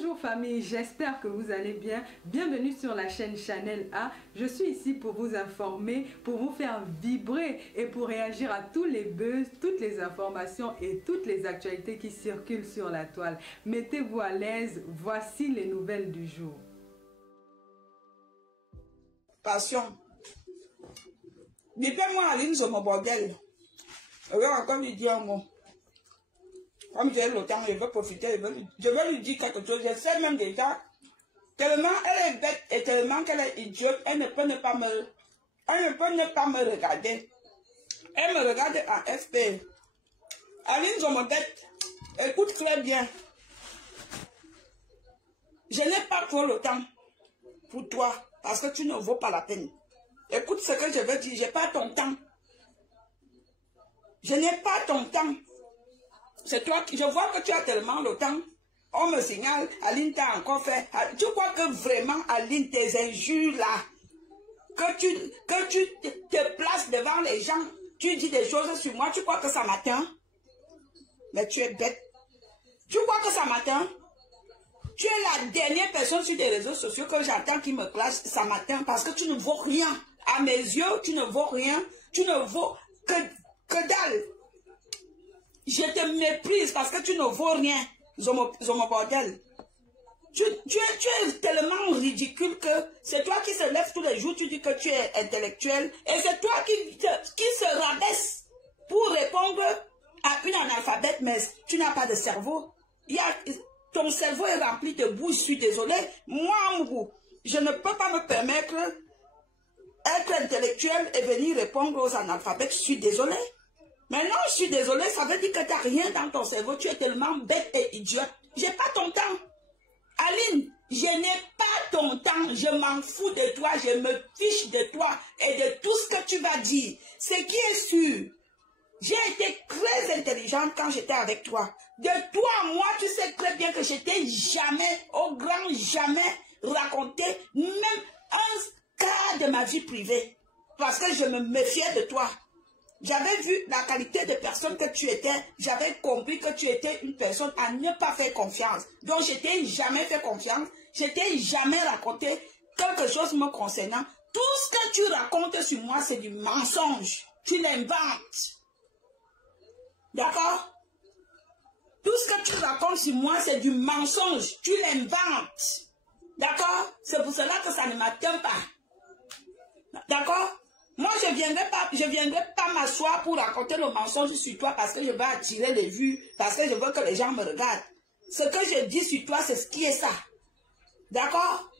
Bonjour famille, j'espère que vous allez bien. Bienvenue sur la chaîne Chanel A. Je suis ici pour vous informer, pour vous faire vibrer et pour réagir à tous les buzz, toutes les informations et toutes les actualités qui circulent sur la toile. Mettez-vous à l'aise, voici les nouvelles du jour. Passion. Dépêche-moi Aline sur mon bordel. Je vais encore lui dire un mot. Comme j'ai le temps, je vais profiter, je vais lui dire quelque chose. Je sais même déjà, tellement elle est bête et tellement qu'elle est idiote, elle ne peut ne pas me regarder. Elle me regarde en FP. Aline Zomodette, écoute très bien. Je n'ai pas trop le temps pour toi, parce que tu ne vaux pas la peine. Écoute ce que je veux dire, j'ai pas ton temps. Je n'ai pas ton temps. C'est toi qui, je vois que tu as tellement le temps. On me signale, Aline t'a encore fait. Tu crois que vraiment, Aline, tes injures là, que tu te places devant les gens, tu dis des choses sur moi, tu crois que ça m'atteint? Mais tu es bête. Tu crois que ça m'atteint? Tu es la dernière personne sur les réseaux sociaux que j'entends qui me clash, ça m'atteint parce que tu ne vaux rien. À mes yeux, tu ne vaux rien. Tu ne vaux que dalle. Je te méprise parce que tu ne vaux rien, Zomo bordel. Tu es tellement ridicule que c'est toi qui se lève tous les jours, tu dis que tu es intellectuel et c'est toi qui se rabaisse pour répondre à une analphabète, mais tu n'as pas de cerveau. Ton cerveau est rempli de boue, je suis désolée. Moi, je ne peux pas me permettre d'être intellectuel et venir répondre aux analphabètes, je suis désolée. Maintenant, je suis désolée, ça veut dire que tu n'as rien dans ton cerveau, tu es tellement bête et idiote. J'ai pas ton temps. Aline, je n'ai pas ton temps, je m'en fous de toi, je me fiche de toi et de tout ce que tu vas dire. Ce qui est sûr, j'ai été très intelligente quand j'étais avec toi. De toi, moi, tu sais très bien que je t'ai jamais, au grand jamais, raconté même un quart de ma vie privée. Parce que je me méfiais de toi. J'avais vu la qualité de personne que tu étais. J'avais compris que tu étais une personne à ne pas faire confiance. Donc, je t'ai jamais fait confiance. Je t'ai jamais raconté quelque chose me concernant. Tout ce que tu racontes sur moi, c'est du mensonge. Tu l'inventes. D'accord? Tout ce que tu racontes sur moi, c'est du mensonge. Tu l'inventes. D'accord? C'est pour cela que ça ne m'atteint pas. D'accord? Moi, je viendrai pas m'asseoir pour raconter le mensonge sur toi parce que je veux attirer les vues, parce que je veux que les gens me regardent. Ce que je dis sur toi, c'est ce qui est ça. D'accord?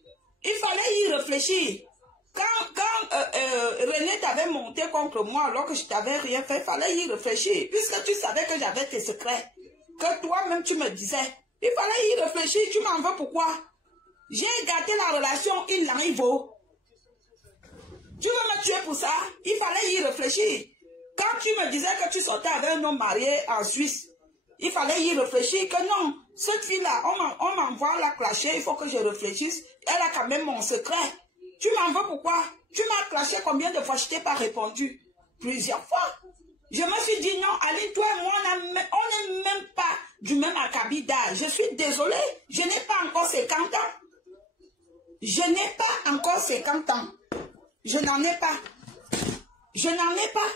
Il fallait y réfléchir. Quand René t'avait monté contre moi alors que je t'avais rien fait, il fallait y réfléchir. Puisque tu savais que j'avais tes secrets, que toi-même tu me disais. Il fallait y réfléchir. Tu m'en veux pourquoi? J'ai gâté la relation, il en y vaut. Tu veux me tuer pour ça? Il fallait y réfléchir. Quand tu me disais que tu sortais avec un homme marié en Suisse, il fallait y réfléchir que non, cette fille-là, on m'envoie la clasher, il faut que je réfléchisse. Elle a quand même mon secret. Tu m'en veux pourquoi? Tu m'as clashé combien de fois? Je t'ai pas répondu. Plusieurs fois. Je me suis dit non, Aline, toi et moi, on n'est même pas du même acabit d'âge. Je suis désolée, je n'ai pas encore 50 ans. Je n'ai pas encore 50 ans. Je n'en ai pas. Je n'en ai pas.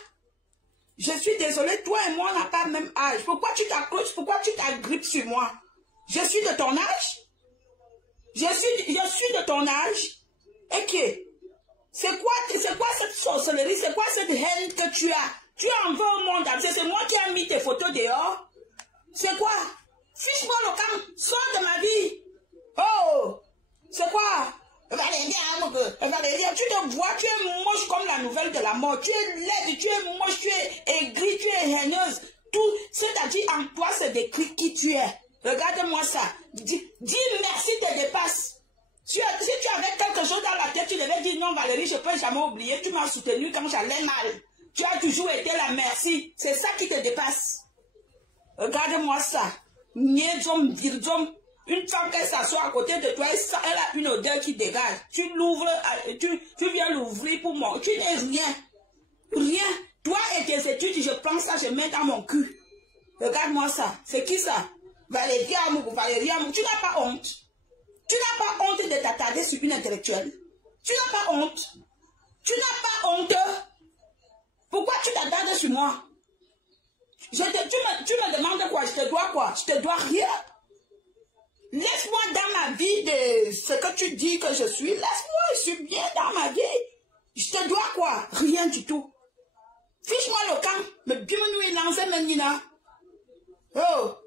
Je suis désolée, toi et moi, on n'a pas le même âge. Pourquoi tu t'accroches? Pourquoi tu t'agrippes sur moi? Je suis de ton âge? Je suis de ton âge? Et que? C'est quoi cette sorcellerie? C'est quoi cette haine que tu as? Tu en veux au monde entier? C'est moi qui ai mis tes photos dehors? C'est quoi? Fiche-moi le camp. Sors de ma vie. Oh! C'est quoi? Valérie, tu te vois, tu es moche comme la nouvelle de la mort. Tu es laide, tu es moche, tu es aigrie, tu es haineuse. Tout, c'est-à-dire en toi, c'est décrit qui tu es. Regarde-moi ça. Dis merci tes dépasses. Si tu avais quelque chose dans la tête, tu devais dire non, Valérie, je ne peux jamais oublier. Tu m'as soutenu quand j'allais mal. Tu as toujours été la merci. C'est ça qui te dépasse. Regarde-moi ça. Niedzom, dirzom. Une femme qui s'assoit à côté de toi, elle a une odeur qui dégage. Tu l'ouvres, tu viens l'ouvrir pour moi. Tu n'es rien. Rien. Toi et tes études, je prends ça, je mets dans mon cul. Regarde-moi ça. C'est qui ça? Valérie Amour, tu n'as pas honte. Tu n'as pas honte de t'attarder sur une intellectuelle? Tu n'as pas honte? Tu n'as pas honte? Pourquoi tu t'attardes sur moi? Tu me demandes quoi? Je te dois quoi? Je te dois rien. Laisse-moi dans ma vie de ce que tu dis que je suis. Laisse-moi, je suis bien dans ma vie. Je te dois quoi? Rien du tout. Fiche-moi le camp. Me bien nous lancer maintenant. Oh.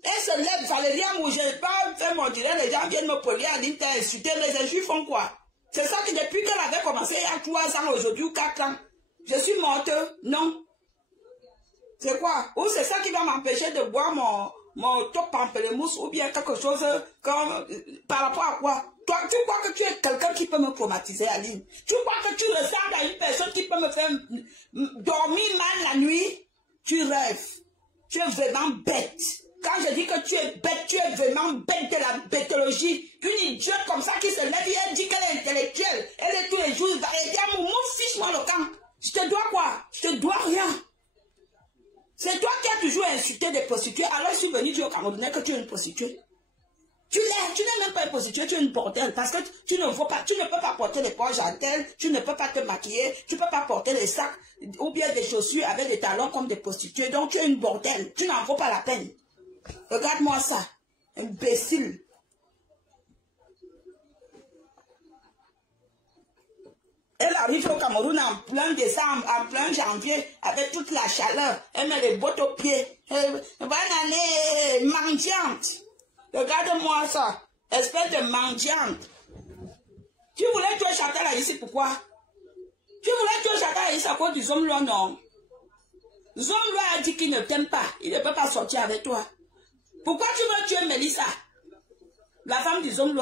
Elle se lève, Valérie, où je n'ai pas fait mon direct, les gens viennent me polir à l'intérieur, insulter, les injures font quoi? C'est ça que depuis qu'elle avait commencé il y a 3 ans, aujourd'hui, ou 4 ans, je suis morte? Non. C'est quoi? Ou c'est ça qui va m'empêcher de boire mon top pamplemousse ou bien quelque chose comme, par rapport à quoi? Toi, tu crois que tu es quelqu'un qui peut me traumatiser, Aline? Tu crois que tu ressembles à une personne qui peut me faire dormir mal la nuit? Tu rêves. Tu es vraiment bête. Quand je dis que tu es bête, tu es vraiment bête de la bêtologie. Une idiote comme ça qui se lève et elle dit qu'elle est intellectuelle. Elle est tous les jours, mon fiche-moi le camp. Je te dois quoi? Je te dois rien. C'est toi qui as toujours insulté des prostituées. Alors je suis venu dire au Camerounais que tu es une prostituée. Tu n'es même pas une prostituée, tu es une bordelle. Parce que tu ne peux pas porter les poches à tel, tu ne peux pas te maquiller, tu ne peux pas porter les sacs ou bien des chaussures avec des talons comme des prostituées. Donc tu es une bordelle. Tu n'en vaut pas la peine. Regarde-moi ça, imbécile. Elle arrive au Cameroun en plein décembre, en plein janvier, avec toute la chaleur. Elle met les bottes aux pieds. Bonne année, mendiante. Regarde-moi ça, espèce de mendiante. Tu voulais tuer Chantal là ici, pourquoi? Tu voulais tuer Chantal là ici à cause du Zomlo, non? Zomlo a dit qu'il ne t'aime pas, il ne peut pas sortir avec toi. Pourquoi tu veux tuer Mélissa, la femme du Zomlo?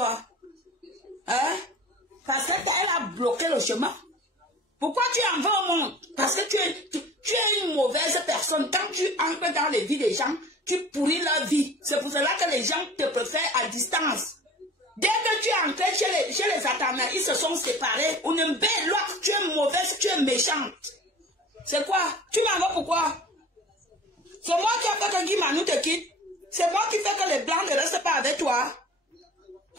Hein? Parce qu'elle a bloqué le chemin. Pourquoi tu en veux au monde? Parce que tu es une mauvaise personne. Quand tu entres dans les vies des gens, tu pourris leur vie. C'est pour cela que les gens te préfèrent à distance. Dès que tu es entré chez les Atama, ils se sont séparés. On aime bien l'autre. Tu es mauvaise, tu es méchante. C'est quoi? Tu m'en veux pourquoi? C'est moi qui ai fait que Guy Manou te quitte. C'est moi qui fais que les blancs ne restent pas avec toi.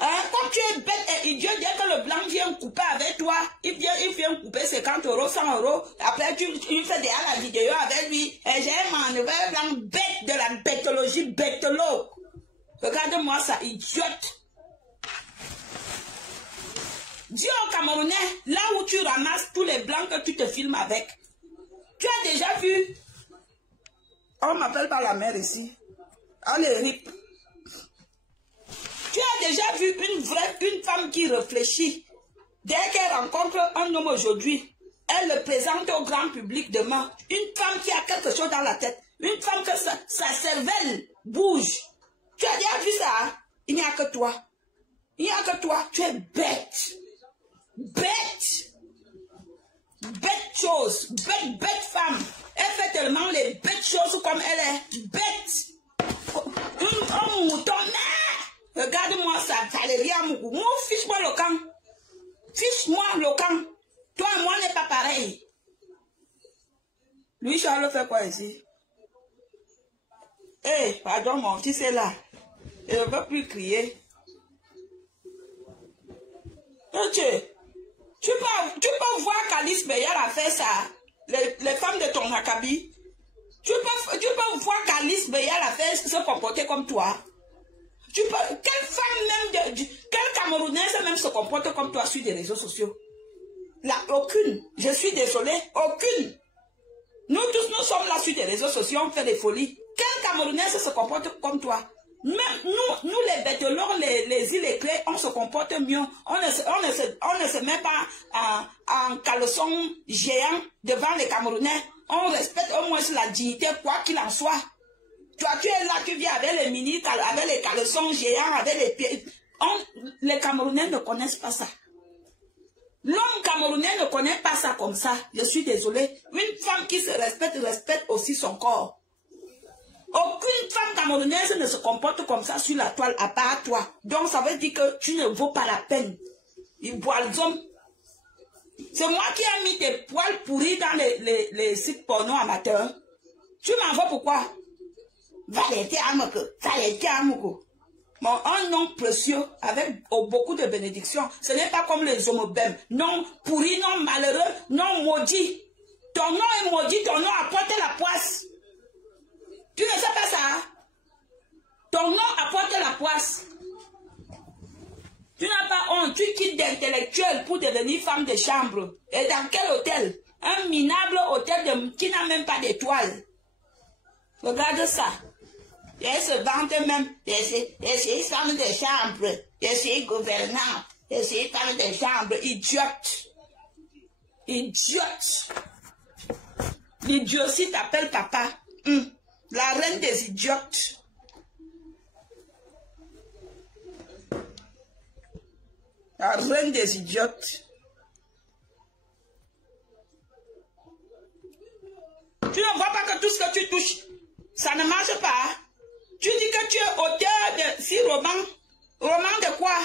Hein? Comme tu es bête et idiot, dès que le blanc vient couper avec toi, il vient couper 50 €, 100 €. Après, tu fais déjà la vidéo avec lui. Et j'ai un nouvel blanc bête de la bêtologie, bêtolo. Regarde-moi ça, idiote. Dis au Camerounais, là où tu ramasses tous les blancs que tu te filmes avec. Tu as déjà vu? On m'appelle par la mère ici. Allez, rip. Tu as déjà vu une femme qui réfléchit. Dès qu'elle rencontre un homme aujourd'hui, elle le présente au grand public demain. Une femme qui a quelque chose dans la tête. Une femme que sa cervelle bouge. Tu as déjà vu ça? Hein? Il n'y a que toi. Il n'y a que toi. Tu es bête. Bête. Bête chose. Bête femme. Elle fait tellement les bêtes choses comme elle est. Bête. Un mouton. Regarde-moi ça, Valérie Amougou. Moi, fiche-moi le camp. Fiche-moi le camp. Toi et moi, n'est pas pareil. Louis Charles fait quoi ici? Eh, pardon, mon fils est là. Il ne veut plus crier. Tu peux voir qu'Alice Meyer a fait ça. Les femmes de ton Akabi. Tu peux voir qu'Alice Meyer a fait se comporter comme toi. Quelle femme même, quelle Camerounaise même se comporte comme toi sur les réseaux sociaux? Là, aucune. Je suis désolée, aucune. Nous tous, nous sommes là sur les réseaux sociaux, on fait des folies. Quelle Camerounaise se comporte comme toi? Même nous les bêtelons, les îles et clés, on se comporte mieux. On ne se met pas en caleçon géant devant les Camerounais. On respecte au moins la dignité, quoi qu'il en soit. Toi, tu es là, tu viens avec les mini, avec les caleçons géants, avec les pieds. Les Camerounais ne connaissent pas ça. L'homme camerounais ne connaît pas ça comme ça. Je suis désolée. Une femme qui se respecte aussi son corps. Aucune femme camerounaise ne se comporte comme ça sur la toile à part toi. Donc ça veut dire que tu ne vaux pas la peine. Il boit le zombie. C'est moi qui ai mis des poils pourris dans les sites porno amateurs. Tu m'en veux pourquoi? Valérie Amougou. Un nom précieux avec beaucoup de bénédictions. Ce n'est pas comme les homobèmes. Non pourri, non malheureux, non maudit. Ton nom est maudit, ton nom apporte la poisse. Tu ne sais pas ça? Ton nom apporte la poisse. Tu n'as pas honte, tu quittes d'intellectuel pour devenir femme de chambre. Et dans quel hôtel? Un minable hôtel qui n'a même pas d'étoiles. Regarde ça. Elle se vante même. Je suis femme de chambre. Je suis gouvernante. Je suis femme de chambre. Idiote. Idiote. L'idiotie t'appelle papa. La reine des idiotes. La reine des idiotes. Tu ne vois pas que tout ce que tu touches, ça ne marche pas. Tu dis que tu es auteur de 6 romans. Romans de quoi?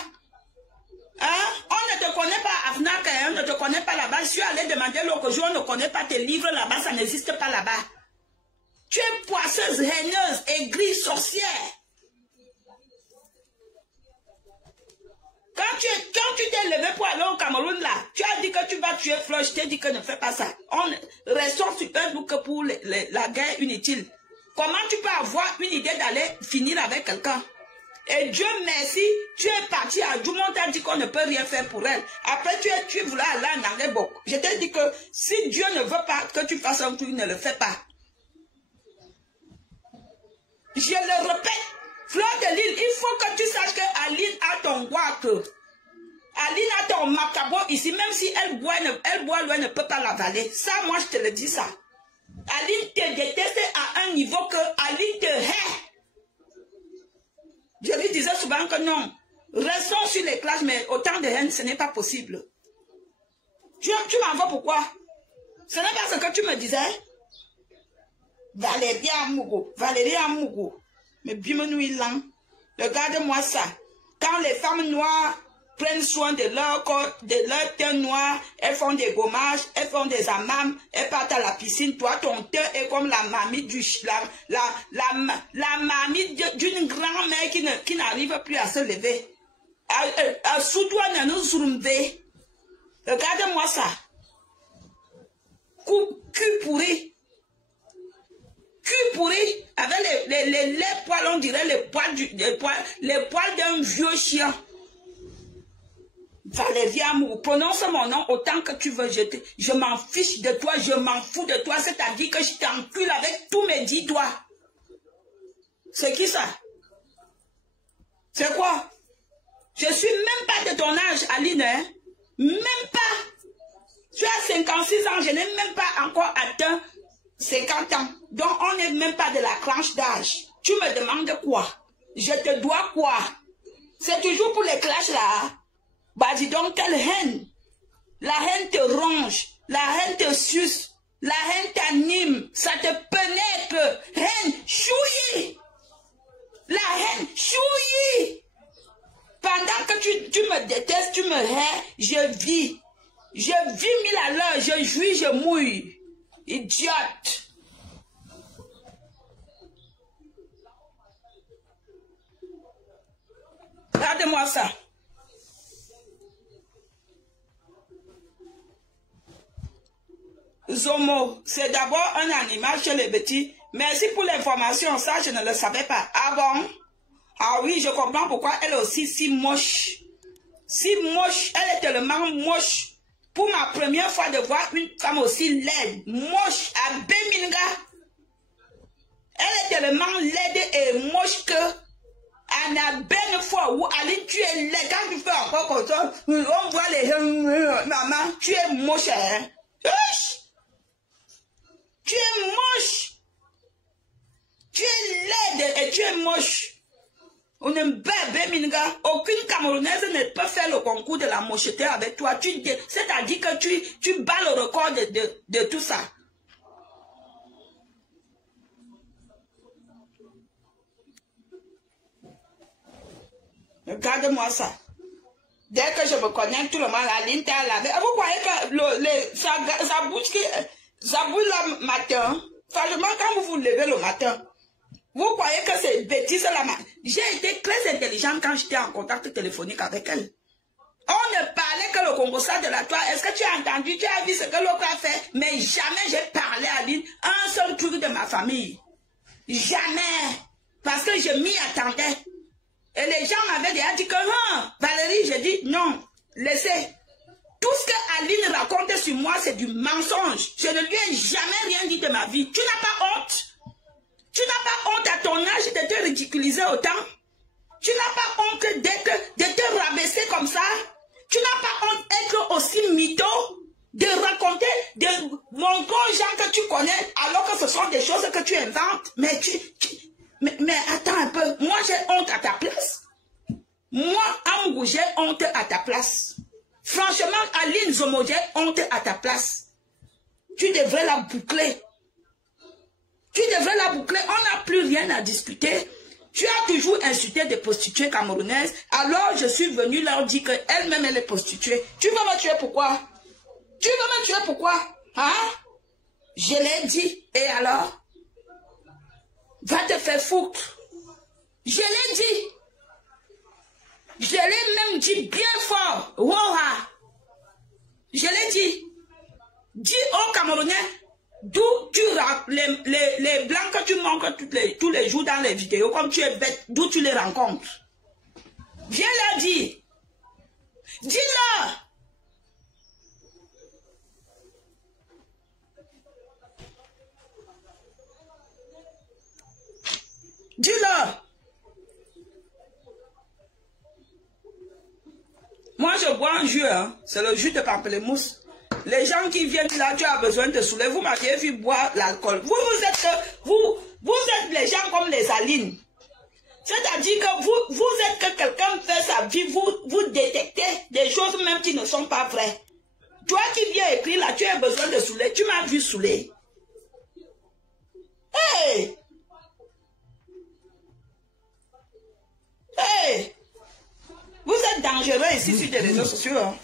Hein? On ne te connaît pas à Fnac, on ne te connaît pas là-bas. Je suis allé demander l'autre jour, on ne connaît pas tes livres là-bas, ça n'existe pas là-bas. Tu es poisseuse, haineuse, aigrie, sorcière. Quand tu t'es levé pour aller au Cameroun là, tu as dit que tu vas tuer Floyd, je t'ai dit que ne fais pas ça. Restons super doux que pour la guerre inutile. Comment tu peux avoir une idée d'aller finir avec quelqu'un? Et Dieu merci, tu es parti à Djoumon, t'a dit qu'on ne peut rien faire pour elle. Après tu voulais aller à Nangebok. Je t'ai dit que si Dieu ne veut pas que tu fasses un truc, ne le fais pas. Je le répète. Fleur de Lille, il faut que tu saches que Aline a ton guâtre. Aline a ton macabo ici, même si elle boit, elle ne peut pas l'avaler. Ça, moi, je te le dis ça. Aline te déteste à un niveau que Aline te hait. Je lui disais souvent que non, restons sur les classes, mais autant de haine, ce n'est pas possible. Tu m'en veux pourquoi? Ce n'est pas ce que tu me disais. Valérie Amougou. Mais Bimenoui-Lan, regarde-moi ça. Quand les femmes noires prennent soin de leur corps, de leur teint noir, elles font des gommages, elles font des hammams, elles partent à la piscine. Toi, ton teint est comme la mamie la mamie d'une grand-mère qui n'arrive plus à se lever. Sous-toi, regarde-moi ça. Cul pourri. Cul pourri, avec les poils, on dirait les poils d'un vieux chien. Valérie Amour, prononce mon nom autant que tu veux. Je m'en fiche de toi, je m'en fous de toi, c'est-à-dire que je t'encule avec tous mes 10 doigts. C'est qui ça? C'est quoi? Je suis même pas de ton âge, Aline, hein? Même pas. Tu as 56 ans, je n'ai même pas encore atteint 50 ans. Donc, on n'est même pas de la tranche d'âge. Tu me demandes quoi? Je te dois quoi? C'est toujours pour les clashs là. Bah dis donc, quelle haine. La haine te ronge. La haine te suce. La haine t'anime. Ça te pénètre. Haine, chouillie. La haine, chouillie. Pendant que tu me détestes, tu me hais, je vis. Je vis 1000 à l'heure. Je jouis, je mouille. Idiote. Regardez-moi ça. Zomo, c'est d'abord un animal chez les petits. Merci pour l'information, ça je ne le savais pas. Ah bon? Ah oui, je comprends pourquoi elle est aussi si moche. Si moche, elle est tellement moche. Pour ma première fois de voir une femme aussi laide, moche, à Beminga. Elle est tellement laide et moche que à la belle fois où Aline, tu es laide. Quand tu fais encore comme ça, on voit les maman, tu es moche, hein? Tu es moche. Tu es laide et tu es moche. On aime bien, Beminga. Aucune Camerounaise ne peut faire le concours de la mocheté avec toi. C'est-à-dire que tu bats le record de tout ça. Regarde-moi ça. Dès que je me connais, tout le monde, Aline t'a lavé. Vous voyez que ça bouge le matin. Franchement, quand vous vous levez le matin, Vous croyez que c'est bêtise là? J'ai été très intelligente quand j'étais en contact téléphonique avec elle. On ne parlait que le Congo de la toi. Est-ce que tu as entendu, tu as vu ce que l'autre a fait? Mais jamais j'ai parlé à Aline un seul truc de ma famille. Jamais. Parce que je m'y attendais. Et les gens m'avaient déjà dit que non. Valérie, j'ai dit non. Laissez. Tout ce que Aline raconte sur moi, c'est du mensonge. Je ne lui ai jamais rien dit de ma vie. Tu n'as pas honte? Tu n'as pas honte à ton âge de te ridiculiser autant? Tu n'as pas honte de te rabaisser comme ça? Tu n'as pas honte d'être aussi mytho? De raconter, de montrer aux gens que tu connais alors que ce sont des choses que tu inventes? Mais mais attends un peu. Moi, j'ai honte à ta place. Moi, Amgou, j'ai honte à ta place. Franchement, Aline Zomo, j'ai honte à ta place. Tu devrais la boucler. Tu devrais la boucler. On n'a plus rien à discuter. Tu as toujours insulté des prostituées camerounaises. Alors, je suis venue leur dire qu'elle-même, elle est prostituée. Tu veux me tuer pourquoi? Tu veux me tuer pourquoi? Hein? Je l'ai dit. Et alors? Va te faire foutre. Je l'ai dit. Je l'ai même dit bien fort. Woha. Je l'ai dit. Dis aux Camerounais d'où tu les blancs que tu manques tous les jours dans les vidéos, comme tu es bête, d'où tu les rencontres. Viens leur dire. Dis-leur. Dis-leur. Moi, je bois un jus, hein. C'est le jus de pamplemousse. Les gens qui viennent là, tu as besoin de saouler. Vous m'avez vu boire l'alcool. Vous êtes les gens comme les Alines. C'est-à-dire que vous êtes que quelqu'un fait sa vie, vous détectez des choses même qui ne sont pas vraies. Toi qui viens écrire là, tu as besoin de saouler. Tu m'as vu saouler. Hey! Hey! Vous êtes dangereux ici sur les réseaux sociaux. Hein?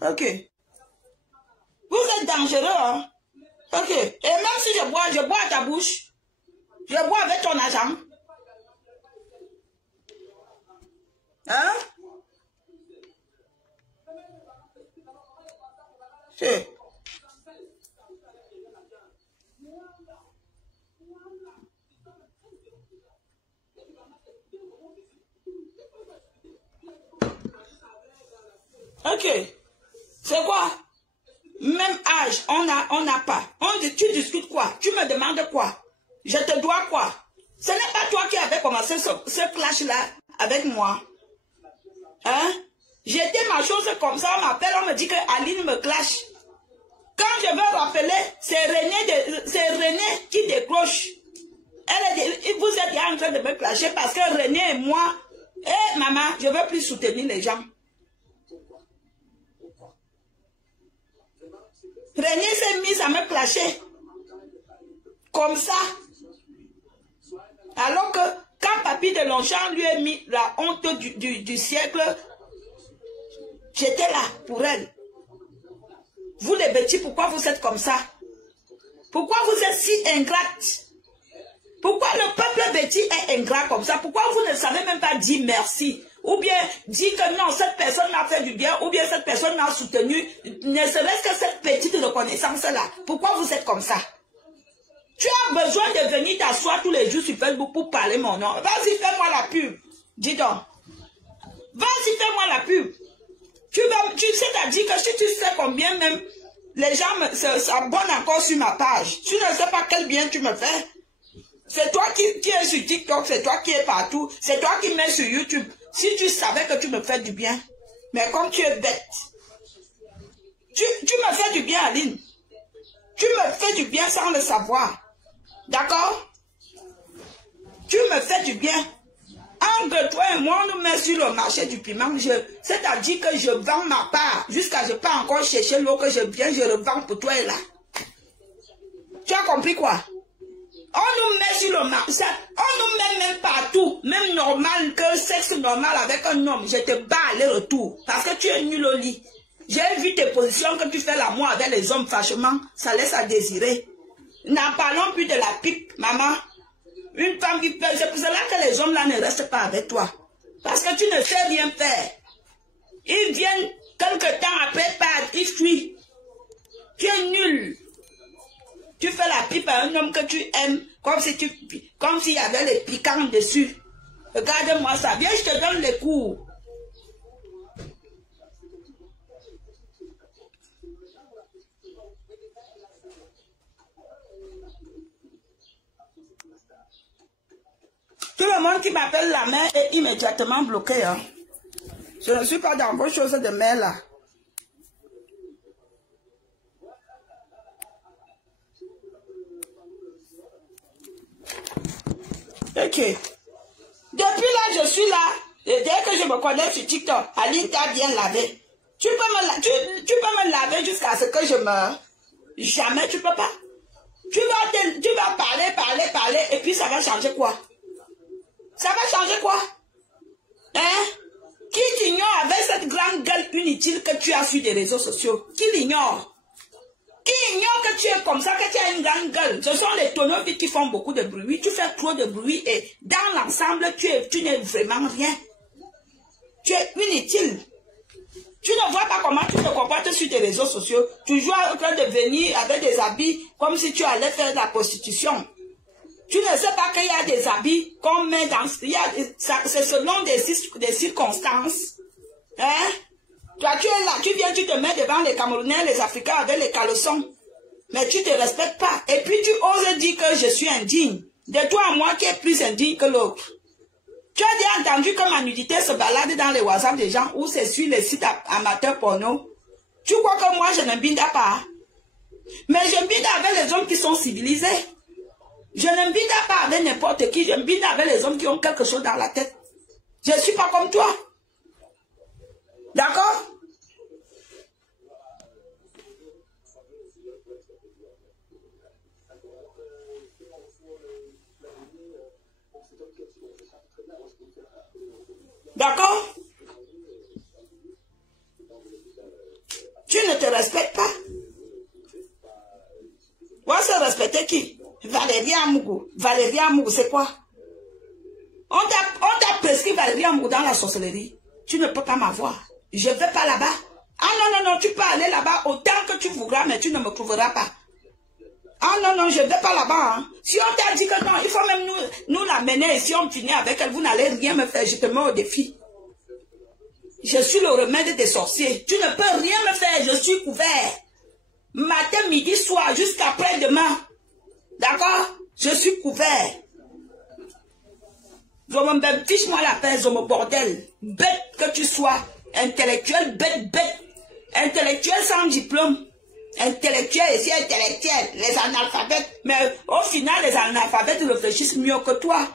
Ok. Vous êtes dangereux. Hein? Ok. Et même si je bois à ta bouche. Je bois avec ton argent. Hein? C'est. Ok. C'est quoi? Même âge, on n'a pas. Tu discutes quoi? Tu me demandes quoi? Je te dois quoi? Ce n'est pas toi qui avais commencé ce clash-là avec moi. Hein? J'étais ma chose comme ça, on m'appelle, on me dit que Aline me clash. Quand je veux rappeler, c'est René qui décroche. Vous êtes en train de me clasher parce que René et moi, maman, je ne veux plus soutenir les gens. René s'est mis à me clasher. Comme ça. Alors que quand Papy de Longchamp lui a mis la honte du siècle, j'étais là pour elle. Vous les bêtis, pourquoi vous êtes comme ça? Pourquoi vous êtes si ingrate? Pourquoi le peuple bêtis est ingrat comme ça? Pourquoi vous ne savez même pas dire merci? Ou bien dire que non, cette personne m'a fait du bien, ou bien cette personne m'a soutenu, ne serait-ce que cette petite reconnaissance-là. Pourquoi vous êtes comme ça? Tu as besoin de venir t'asseoir tous les jours sur Facebook pour parler mon nom. Vas-y, fais-moi la pub. Dis donc. Vas-y, fais-moi la pub. C'est-à-dire que si tu sais combien même les gens s'abonnent encore sur ma page, tu ne sais pas quel bien tu me fais. C'est toi qui es sur TikTok, c'est toi qui es partout, c'est toi qui mets sur YouTube. Si tu savais que tu me fais du bien, mais comme tu es bête, tu me fais du bien, Aline. Tu me fais du bien sans le savoir. D'accord? Tu me fais du bien. Entre toi et moi, on nous met sur le marché du piment. C'est-à-dire que je vends ma part. Jusqu'à je pas encore chercher l'eau que je viens, je revends pour toi et là. Tu as compris quoi? On nous met sur le marché. On nous met même partout. Même normal, que sexe normal avec un homme. Je te bats aller-retour. Parce que tu es nul au lit. J'ai vu tes positions que tu fais l'amour avec les hommes, franchement. Ça laisse à désirer. N'en parlons plus de la pipe, maman. Une femme qui pèse. C'est pour cela que les hommes là ne restent pas avec toi. Parce que tu ne sais rien faire. Ils viennent quelque temps après, ils fuient. Tu es nul. Tu fais la pipe à un homme que tu aimes, comme s'il y avait les piquants dessus. Regarde-moi ça. Viens, je te donne les cours. Tout le monde qui m'appelle la mère est immédiatement bloqué. Hein. Je ne suis pas dans vos choses de mère là. Ok. Depuis là, je suis là. Et dès que je me connais sur TikTok, Aline t'a bien lavé. Tu peux me laver jusqu'à ce que je meure. Jamais, tu peux pas. Tu vas parler, et puis ça va changer quoi? Ça va changer quoi? Hein? Qui t'ignore avec cette grande gueule inutile que tu as sur les réseaux sociaux? Qui l'ignore? Qui ignore que tu es comme ça, que tu as une grande gueule? Ce sont les tonneaux vides qui font beaucoup de bruit. Tu fais trop de bruit et dans l'ensemble, tu n'es vraiment rien. Tu es inutile. Tu ne vois pas comment tu te comportes sur tes réseaux sociaux. Toujours en train de venir avec des habits comme si tu allais faire de la prostitution. Tu ne sais pas qu'il y a des habits qu'on met dans... C'est selon des circonstances. Hein? Toi, tu es là, tu viens, tu te mets devant les Camerounais, les Africains avec les caleçons. Mais tu ne te respectes pas. Et puis tu oses dire que je suis indigne. De toi à moi qui est plus indigne que l'autre. Tu as déjà entendu que ma nudité se balade dans les WhatsApp des gens ou c'est sur les sites amateurs porno. Tu crois que moi je ne binde pas? Mais je binde avec les hommes qui sont civilisés. Je ne binde pas avec n'importe qui. Je binde avec les hommes qui ont quelque chose dans la tête. Je ne suis pas comme toi. D'accord? D'accord? Tu ne te respectes pas. On va se respecter qui? Valérie Amougou. Valérie Amougou, c'est quoi? On t'a prescrit Valérie Amougou dans la sorcellerie. Tu ne peux pas m'avoir. Je ne vais pas là-bas. Ah non, tu peux aller là-bas autant que tu voudras, mais tu ne me trouveras pas. Ah non, je ne vais pas là-bas. Hein. Si on t'a dit que non, il faut même nous l'amener et si on finit avec elle, vous n'allez rien me faire, je te mets au défi. Je suis le remède des sorciers. Tu ne peux rien me faire, je suis couvert. Matin, midi, soir, jusqu'après-demain. D'accord? Je suis couvert. Fiche-moi la paix, je me bordel. Bête que tu sois. Intellectuel, bête. Intellectuel sans diplôme. Intellectuel et si intellectuel. Les analphabètes. Mais au final, les analphabètes réfléchissent mieux que toi.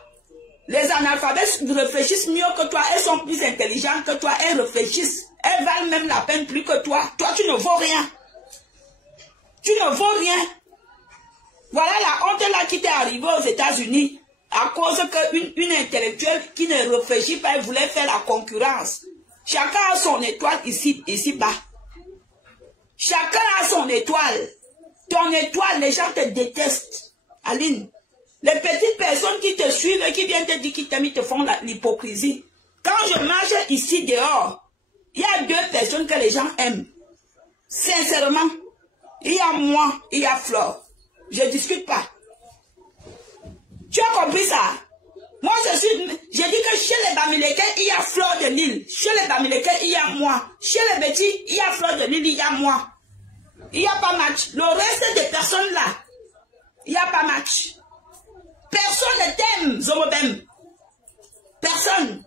Les analphabètes réfléchissent mieux que toi. Elles sont plus intelligentes que toi. Elles réfléchissent. Elles valent même la peine plus que toi. Toi, tu ne vaux rien. Tu ne vaux rien. Voilà la honte là qui t'est arrivée aux États-Unis. À cause qu'une intellectuelle qui ne réfléchit pas, elle voulait faire la concurrence. Chacun a son étoile ici bas. Chacun a son étoile. Ton étoile, les gens te détestent. Aline, les petites personnes qui te suivent et qui viennent te dire qu'ils t'aiment, ils te font l'hypocrisie. Quand je marche ici dehors, il y a deux personnes que les gens aiment. Sincèrement, il y a moi, il y a Flore. Je ne discute pas. Tu as compris ça? Moi, j'ai dit que chez les Bamileke, il y a Flore de Lille. Chez les Bamileke, il y a moi. Chez les Betty, il y a Flore de Lille, il y a moi. Il n'y a pas match. Le reste des personnes là, il n'y a pas match. Personne ne t'aime, Zomobem. Personne.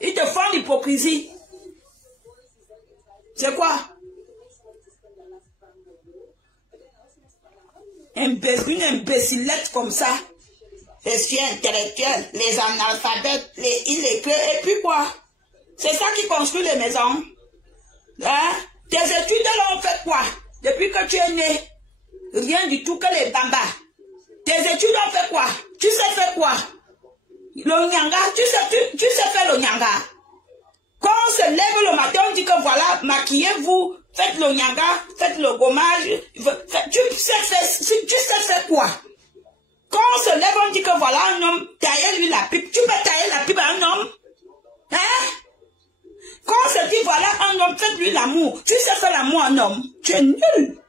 Ils te font l'hypocrisie. C'est quoi? Une imbécilette comme ça. Les siens intellectuels, les analphabètes, les illettrés, et puis quoi? C'est ça qui construit les maisons. Hein? Tes études là ont fait quoi? Depuis que tu es né? Rien du tout que les bambas. Tes études ont fait quoi? Tu sais faire quoi? Le nyanga, tu sais faire le nyanga. Quand on se lève le matin, on dit que voilà, maquillez-vous, faites le nyanga, faites le gommage. Tu sais faire quoi? Quand on se lève, on dit que voilà un homme, taillez-lui la pipe. Tu peux tailler la pipe à un homme? Hein? Quand on se dit voilà un homme, faites-lui l'amour. Tu sais faire l'amour à un homme? Tu es nul.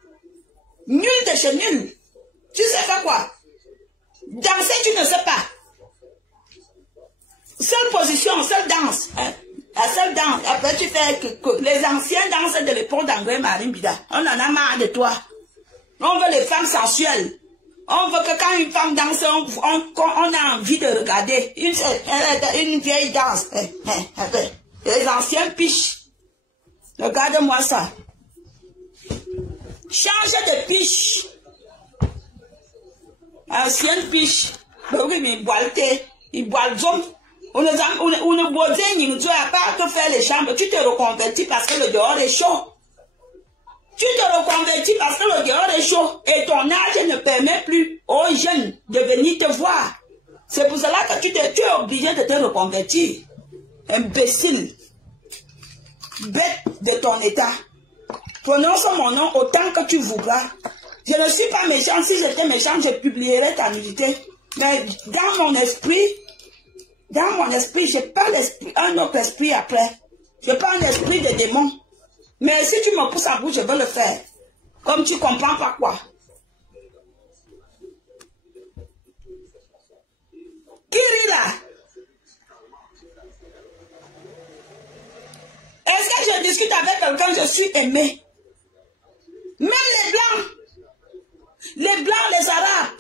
Nul de chez nul. Tu sais faire quoi? Danser, tu ne sais pas. Seule position, seule danse. La seule danse. Après, tu fais que les anciens dansent de l'époque d'André Marimbida. On en a marre de toi. On veut les femmes sensuelles. On veut que quand une femme danse, on a envie de regarder. Une vieille danse. Les anciens piches. Regarde-moi ça. Change de piche. Ancienne piche. Oui, mais il boit le thé. Il boit le zone. On ne boit rien, tu n'as pas que faire les chambres. Tu te reconvertis parce que le dehors est chaud. Tu te reconvertis parce que le dehors est chaud. Et ton âge ne permet plus aux jeunes de venir te voir. C'est pour cela que tu es obligé de te reconvertir. Imbécile. Bête de ton état. Prononce mon nom autant que tu voudras. Je ne suis pas méchant. Si j'étais méchant, je publierais ta nudité. Mais dans mon esprit, je n'ai pas un autre esprit après. Je n'ai pas un esprit de démon. Mais si tu me pousses à bout, je veux le faire. Comme tu comprends pas quoi. Qui rit là? Est-ce que je discute avec quelqu'un, je suis aimé? Même les blancs, les arabes,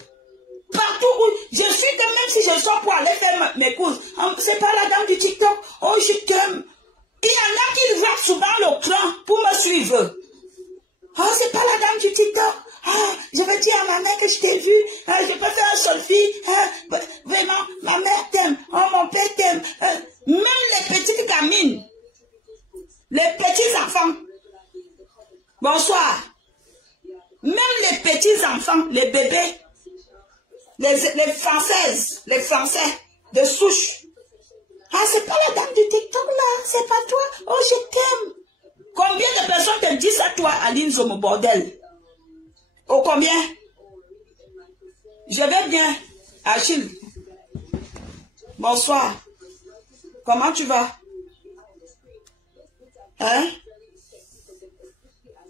partout où je suis, même si je sors pour aller faire mes courses, c'est pas la dame du TikTok, oh je t'aime. Il y en a qui rappent souvent le clan pour me suivre. Oh, c'est pas la dame du TikTok. Ah, je vais dire à ma mère que je t'ai vu. Ah, je peux faire un selfie. Ah, vraiment, ma mère t'aime. Oh, mon père t'aime. Même les petites gamines, les petits enfants. Bonsoir. Même les petits enfants, les bébés, les Françaises, les Français de souche. Ah, c'est pas la dame du TikTok là, c'est pas toi. Oh, je t'aime. Combien de personnes te disent à toi, Aline Zomo bordel? Oh, combien? Je vais bien, Achille. Bonsoir. Comment tu vas? Hein?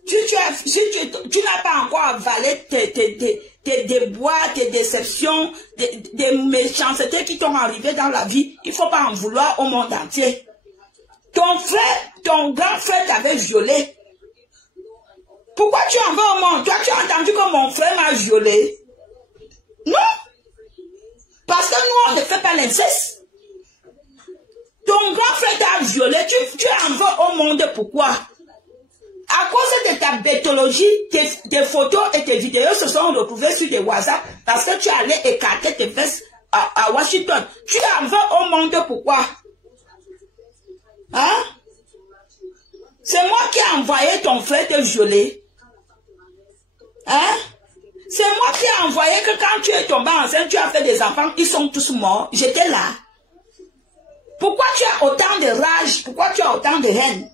Tu n'as pas encore avalé tes débois, tes déceptions, des méchancetés qui t'ont arrivé dans la vie. Il ne faut pas en vouloir au monde entier. Ton frère, ton grand frère t'avait violé. Pourquoi tu en veux au monde? Toi, tu as entendu que mon frère m'a violé? Non. Parce que nous, on ne fait pas l'inceste. Ton grand frère t'a violé. Tu en veux au monde. Pourquoi? À cause de ta bêtologie, tes photos et tes vidéos se sont retrouvées sur des WhatsApp parce que tu allais écarter tes fesses à Washington. Tu en veux au monde. Pourquoi? Hein? C'est moi qui ai envoyé ton frère te violer. Hein? C'est moi qui ai envoyé que quand tu es tombé enceinte, tu as fait des enfants, ils sont tous morts. J'étais là. Pourquoi tu as autant de rage? Pourquoi tu as autant de haine?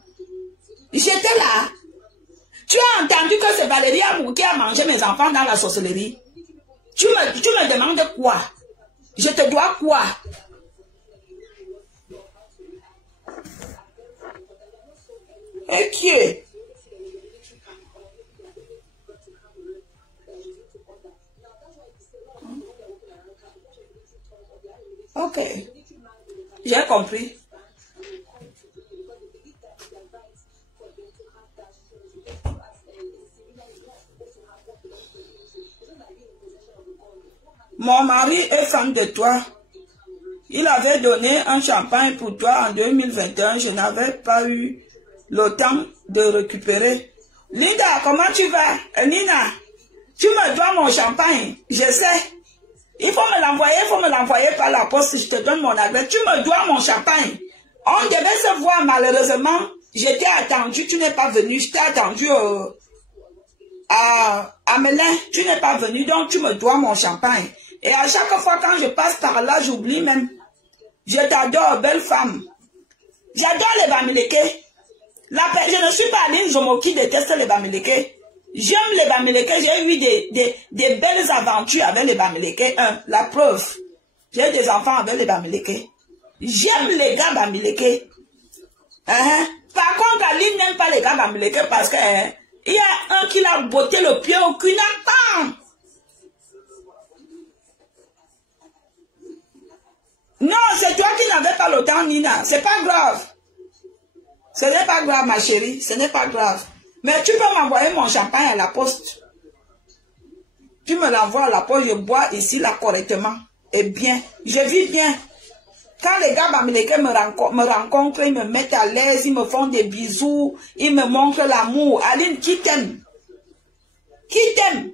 J'étais là. Tu as entendu que c'est Valérie Amou qui a mangé mes enfants dans la sorcellerie. Tu me demandes quoi? Je te dois quoi? Et qui est? Ok. J'ai compris. Mon mari est fan de toi. Il avait donné un champagne pour toi en 2021. Je n'avais pas eu le temps de récupérer. Linda, comment tu vas? Nina, tu me dois mon champagne. Je sais. Il faut me l'envoyer par la poste. Je te donne mon adresse. Tu me dois mon champagne. On devait se voir malheureusement. J'étais attendu. Tu n'es pas venu. Je t'ai attendu à Melun. Tu n'es pas venu. Donc tu me dois mon champagne. Et à chaque fois quand je passe par là, j'oublie même. Je t'adore, belle femme. J'adore les Bamileke. Je ne suis pas Aline Zomo qui déteste les Bamileke. J'aime les Bamileke. J'ai eu des belles aventures avec les Bamileke. La preuve. J'ai des enfants avec les Bamileke. J'aime les gars Bamileke. Par contre, Aline n'aime pas les gars Bamileke parce que il y a un qui l'a botté le pied au cul. Non, c'est toi qui n'avais pas le temps, Nina. C'est pas grave. Ce n'est pas grave, ma chérie. Ce n'est pas grave. Mais tu peux m'envoyer mon champagne à la poste. Tu me l'envoies à la poste. Je bois ici là correctement. Et bien. Je vis bien. Quand les gars Bamileke me rencontrent, ils me mettent à l'aise, ils me font des bisous, ils me montrent l'amour. Aline, qui t'aime? Qui t'aime?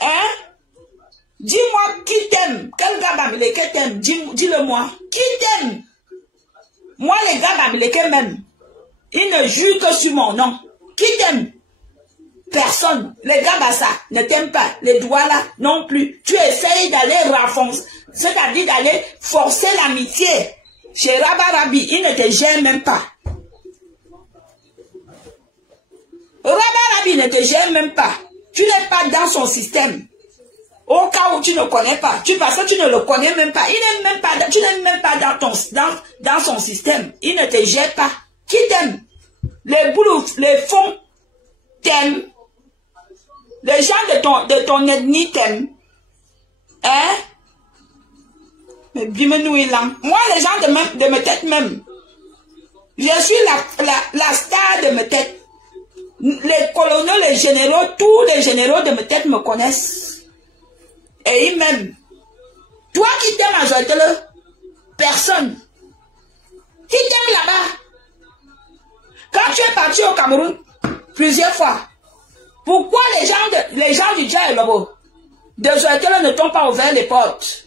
Hein? Dis-moi qui t'aime. Quel gars Bamileke t'aime? Dis-le-moi. Qui t'aime? Moi, les gars Bamileke m'aiment. Ils ne jurent que sur mon nom. Qui t'aime? Personne. Les gars Bassa ne t'aiment pas. Les Douala non plus. Tu essayes d'aller renforcer, c'est-à-dire d'aller forcer l'amitié. Chez Rabarabi, il ne te gère même pas. Rabarabi ne te gère même pas. Tu n'es pas dans son système. Au cas où tu ne connais pas, parce que tu ne le connais même pas. Il n'est même pas, tu n'es même pas dans son système. Il ne te gère pas. Qui t'aime? Les bouloufs, les fonds t'aiment. Les gens de ton ethnie t'aiment. Hein? Mais bimenouille là. Moi, les gens de ma tête même. Je suis la star de ma tête. Les colonels, les généraux, tous les généraux de ma tête me connaissent. Et ils m'aiment. Toi qui t'aimes à Joël, personne. Qui t'aime là-bas? Quand tu es parti au Cameroun, plusieurs fois, pourquoi les gens du Dja et Lobo de Joël ne t'ont pas ouvert les portes?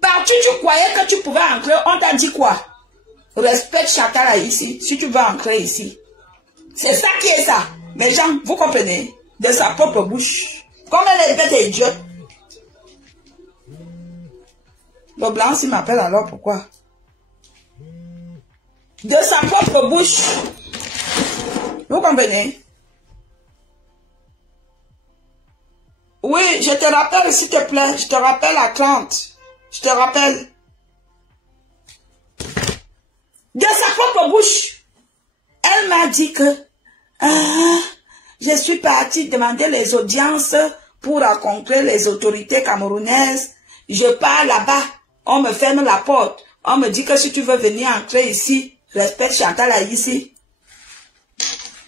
Partout tu croyais que tu pouvais entrer, on t'a dit quoi? Respecte Chakala ici, si tu veux entrer ici. C'est ça qui est ça. Mais gens, vous comprenez? De sa propre bouche. Comme elle est bête et idiote. Le blanc, s'il m'appelle alors, pourquoi? De sa propre bouche. Vous comprenez? Oui, je te rappelle, s'il te plaît. Je te rappelle à 30. Je te rappelle. De sa propre bouche. Elle m'a dit que je suis partie demander les audiences pour rencontrer les autorités camerounaises. Je pars là-bas. On me ferme la porte. On me dit que si tu veux venir entrer ici, respecte Chantal ici.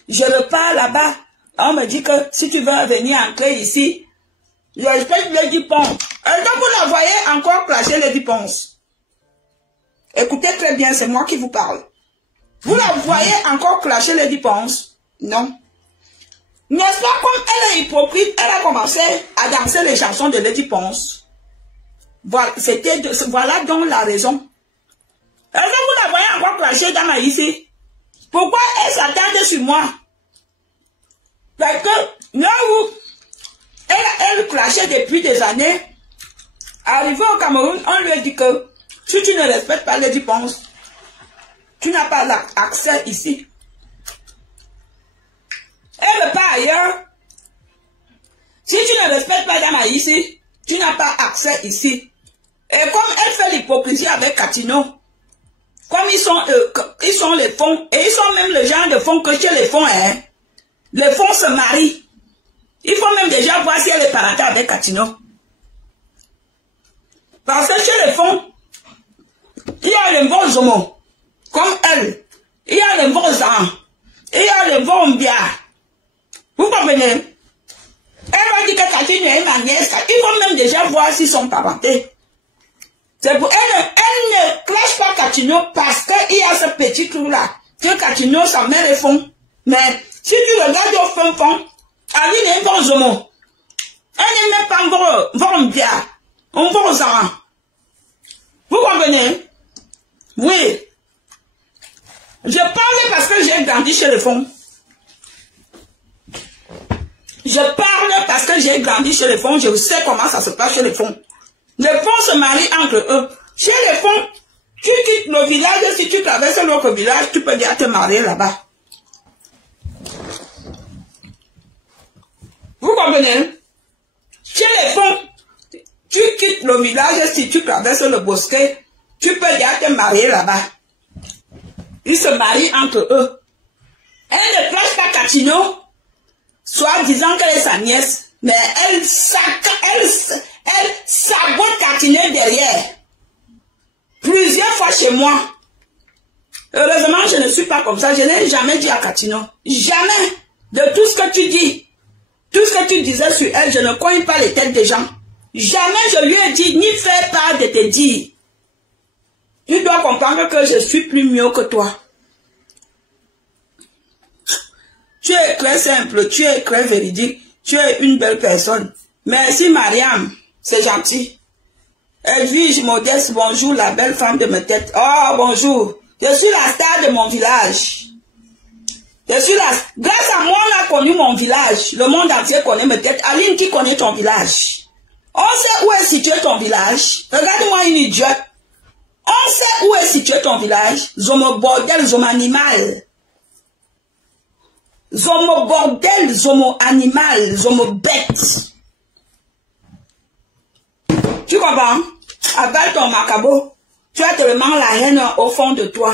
Je repars là-bas. On me dit que si tu veux venir entrer ici, je respecte Lady Ponce. Et donc vous la voyez encore clasher Lady Ponce. Écoutez très bien, c'est moi qui vous parle. Vous la voyez encore clasher Lady Ponce? Non. N'est-ce pas comme elle est hypocrite, elle a commencé à danser les chansons de Lady Ponce. Voilà donc la raison. Est-ce que vous la voyez encore clasher dans ma ici? Pourquoi elle s'attarde sur moi? Parce que là où elle clashait depuis des années, arrivé au Cameroun, on lui a dit que si tu ne respectes pas Lady Ponce, tu n'as pas accès ici. Elle ne part ailleurs. Si tu ne respectes pas Dama ici, tu n'as pas accès ici. Et comme elle fait l'hypocrisie avec Catino, comme ils sont les fonds, et ils sont même le genre de fonds que chez les fonds, hein, les fonds se marient. Il faut même déjà voir si elle est parentale avec Catino. Parce que chez les fonds, il y a les bons zomo, comme elle. Il y a les bons ans. Il y a les bons biens. Vous comprenez? Elle va dire que Catino est ma nièce. Il faut même déjà voir s'ils sont parentés. C'est pour elle ne clash pas Catino parce qu'il y a ce petit trou-là. Que Catino, sa mère est fond. Mais si tu regardes au fond, Aline est bon zomo. Elle n'est même pas bon bien. On va aux ans. Vous comprenez? Oui. Je parle parce que j'ai grandi chez les fonds. Je parle parce que j'ai grandi chez les fonds. Je sais comment ça se passe chez les fonds. Les fonds se marient entre eux. Chez les fonds, tu quittes le village. Si tu traverses l'autre village, tu peux déjà te marier là-bas. Vous comprenez? Chez les femmes, tu quittes le village, si tu traverses le bosquet, tu peux déjà te marier là-bas. Ils se marient entre eux. Elle ne plache pas Catino, soit disant qu'elle est sa nièce, mais elle sabote Catino derrière. Plusieurs fois chez moi. Heureusement, je ne suis pas comme ça. Je n'ai jamais dit à Catino. Jamais. De tout ce que tu dis. Tout ce que tu disais sur elle, je ne cogne pas les têtes des gens. Jamais je lui ai dit, ni fais part de te dire. Tu dois comprendre que je suis plus mieux que toi. Tu es très simple, tu es très véridique, tu es une belle personne. Merci Mariam, c'est gentil. Edwige Modeste, bonjour la belle femme de mes têtes. Oh, bonjour. Je suis la star de mon village. Grâce à moi, on a connu mon village. Le monde entier connaît mes têtes. Aline, qui connaît ton village? On sait où est situé ton village. Regarde-moi une idiote. On sait où est situé ton village. Zomo bordel, zomo animal. Zomo bordel, zomo animal, zomo bête. Tu comprends? Avale ton macabo. Tu as tellement la haine au fond de toi.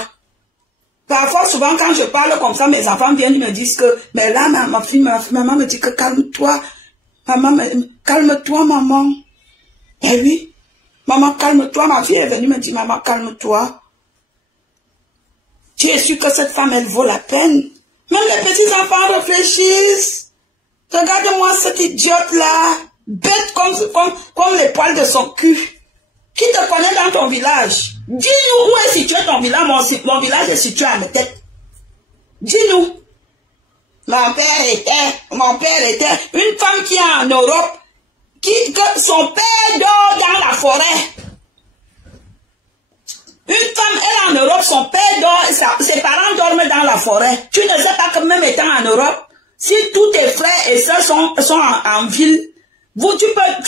Parfois, souvent, quand je parle comme ça, mes enfants viennent, ils me disent que, mais là, maman me dit que calme-toi. Calme-toi, maman. Eh oui. Maman, calme-toi. Ma fille est venue me dire, maman, calme-toi. Tu es sûr que cette femme, elle vaut la peine? Même les petits enfants réfléchissent. Regarde-moi cette idiote-là. Bête comme les poils de son cul. Qui te connaît dans ton village? Dis-nous où est situé ton village. Mon village est situé à mes têtes. Dis-nous. Mon père était une femme qui est en Europe. Que son père dort dans la forêt. Une femme, elle est en Europe, son père dort, ses parents dorment dans la forêt. Tu ne sais pas que même étant en Europe, si tous tes frères et soeurs sont en ville, tu